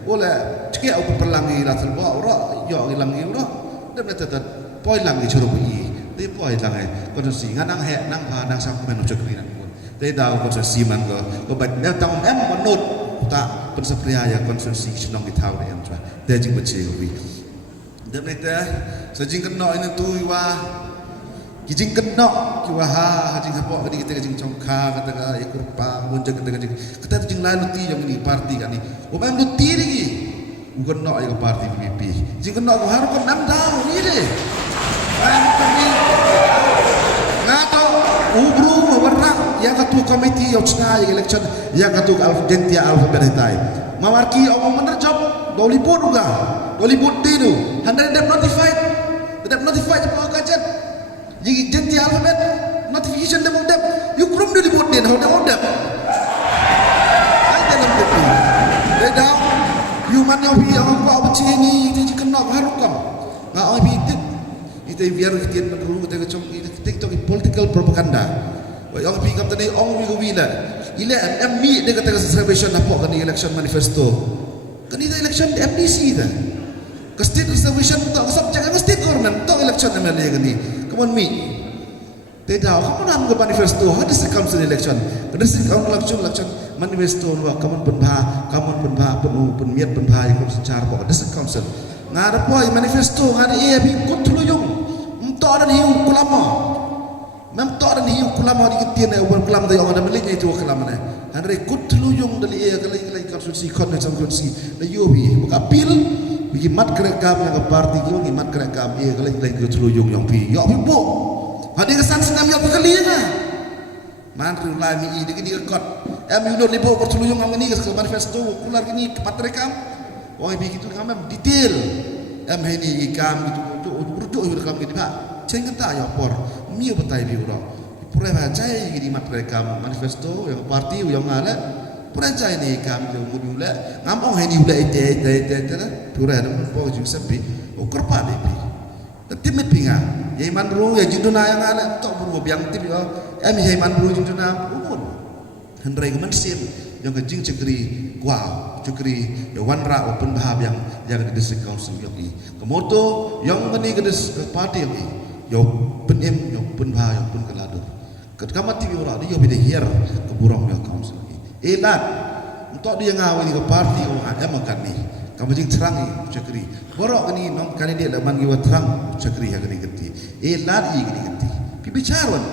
oleh cekik aku perlangi rasul bawa orang yo ilangi orang dan mereka poin langi curug ini tapi poin langi konsensi nganang hek nang nang sang menu cekri nang pun tapi dah konsensi man go bat dia tahu menut tak persepria ya konsensi senang ditahu yang cuma dia jing beceh wi dan mereka sejing kena ini tu wah kijing kena kiwa ha jing apa kadi kita jing congka kata ka ikut pang mun jeng kata kita jing lain luti yang ini parti kan ni o mem luti lagi bukan nak yang parti PPP jing kena ko harus ko 6 tahun ni deh am kami ngato ubru warang yang ketua komiti yang cina election yang ketua alfabetia alfabetai mawarki omong menerjop doliput juga doliput tidu hendak notified apa kajian jadi janji alfabet notification dem dem you krum do libut den how dem ai dalam depi beda you man yo bi ang ko abci ni jadi kena harukam nga ai bi itu biar kita perlu kita kecom TikTok political propaganda wa yang bi kam tadi ong bi go bila ila MMI de kata celebration apa kan election manifesto kan itu election MDC dah ke state reservation tak subject ke state government tak election MLA kan ni kawan mi tidak kamu nam ke manifesto ada council election ada council election manifesto lu kamu penbah penuh penmiat penbah yang secara pokok ada council ngarep boy manifesto ngari ia bi kutluyung entok ada hiu kulama mem tok ada hiu kulama di ketien ai uban kulam dai orang beli itu kulama ne hari kutluyung dari ia kali konstitusi konstitusi na yobi buka-pil bagi mat kerekam yang parti kita bagi mat kerekam ia kalau kita terluyung yang pi ya bu hadir kesan senam yang berkali na mantri ulai mi ini kini rekod unit libo terluyung yang ini ke manifesto keluar ini mat kerekam orang begitu kami detail ini ikam itu urut rekam kita pak jangan tak ya por mi betai bi urang pura baca ini mat kerekam manifesto yang parti yang ngala peraja ini kami kemudian ngomong ini udah itu pura ada pun juga sepi ukur pada ini timit pinga ya iman bro ya jinduna yang ada tak bro biang tim ya ya iman bro jinduna umur hendrai kemensim yang kejing cekri wow cekri ya wanra open bahab yang di district council yang ini kemoto yang ini ke parti yang ini ya penim yang pun bahab yang pun keladu ketika mati orang dia beda hier keburang yang council elat untuk dia ngawin ke parti orang ada makan ni kamu jing terang cakri borok ni nom kali dia laman giwa terang cakri yang ni genti elat i gini genti pi bicaron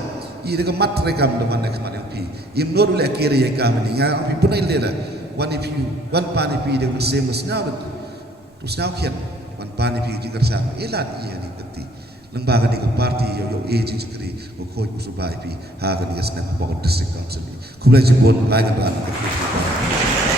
i de mat rekam de man nek man pi im no dule kire ye kam ni nga pi punai le la one if you one pani pi de same snaw tu snaw kian one pani pi jing kersa elat i ni genti lembaga di ke parti yo jing cakri ko ko subai pi ha ga ni gasna bo district council Kulai jibun lain kan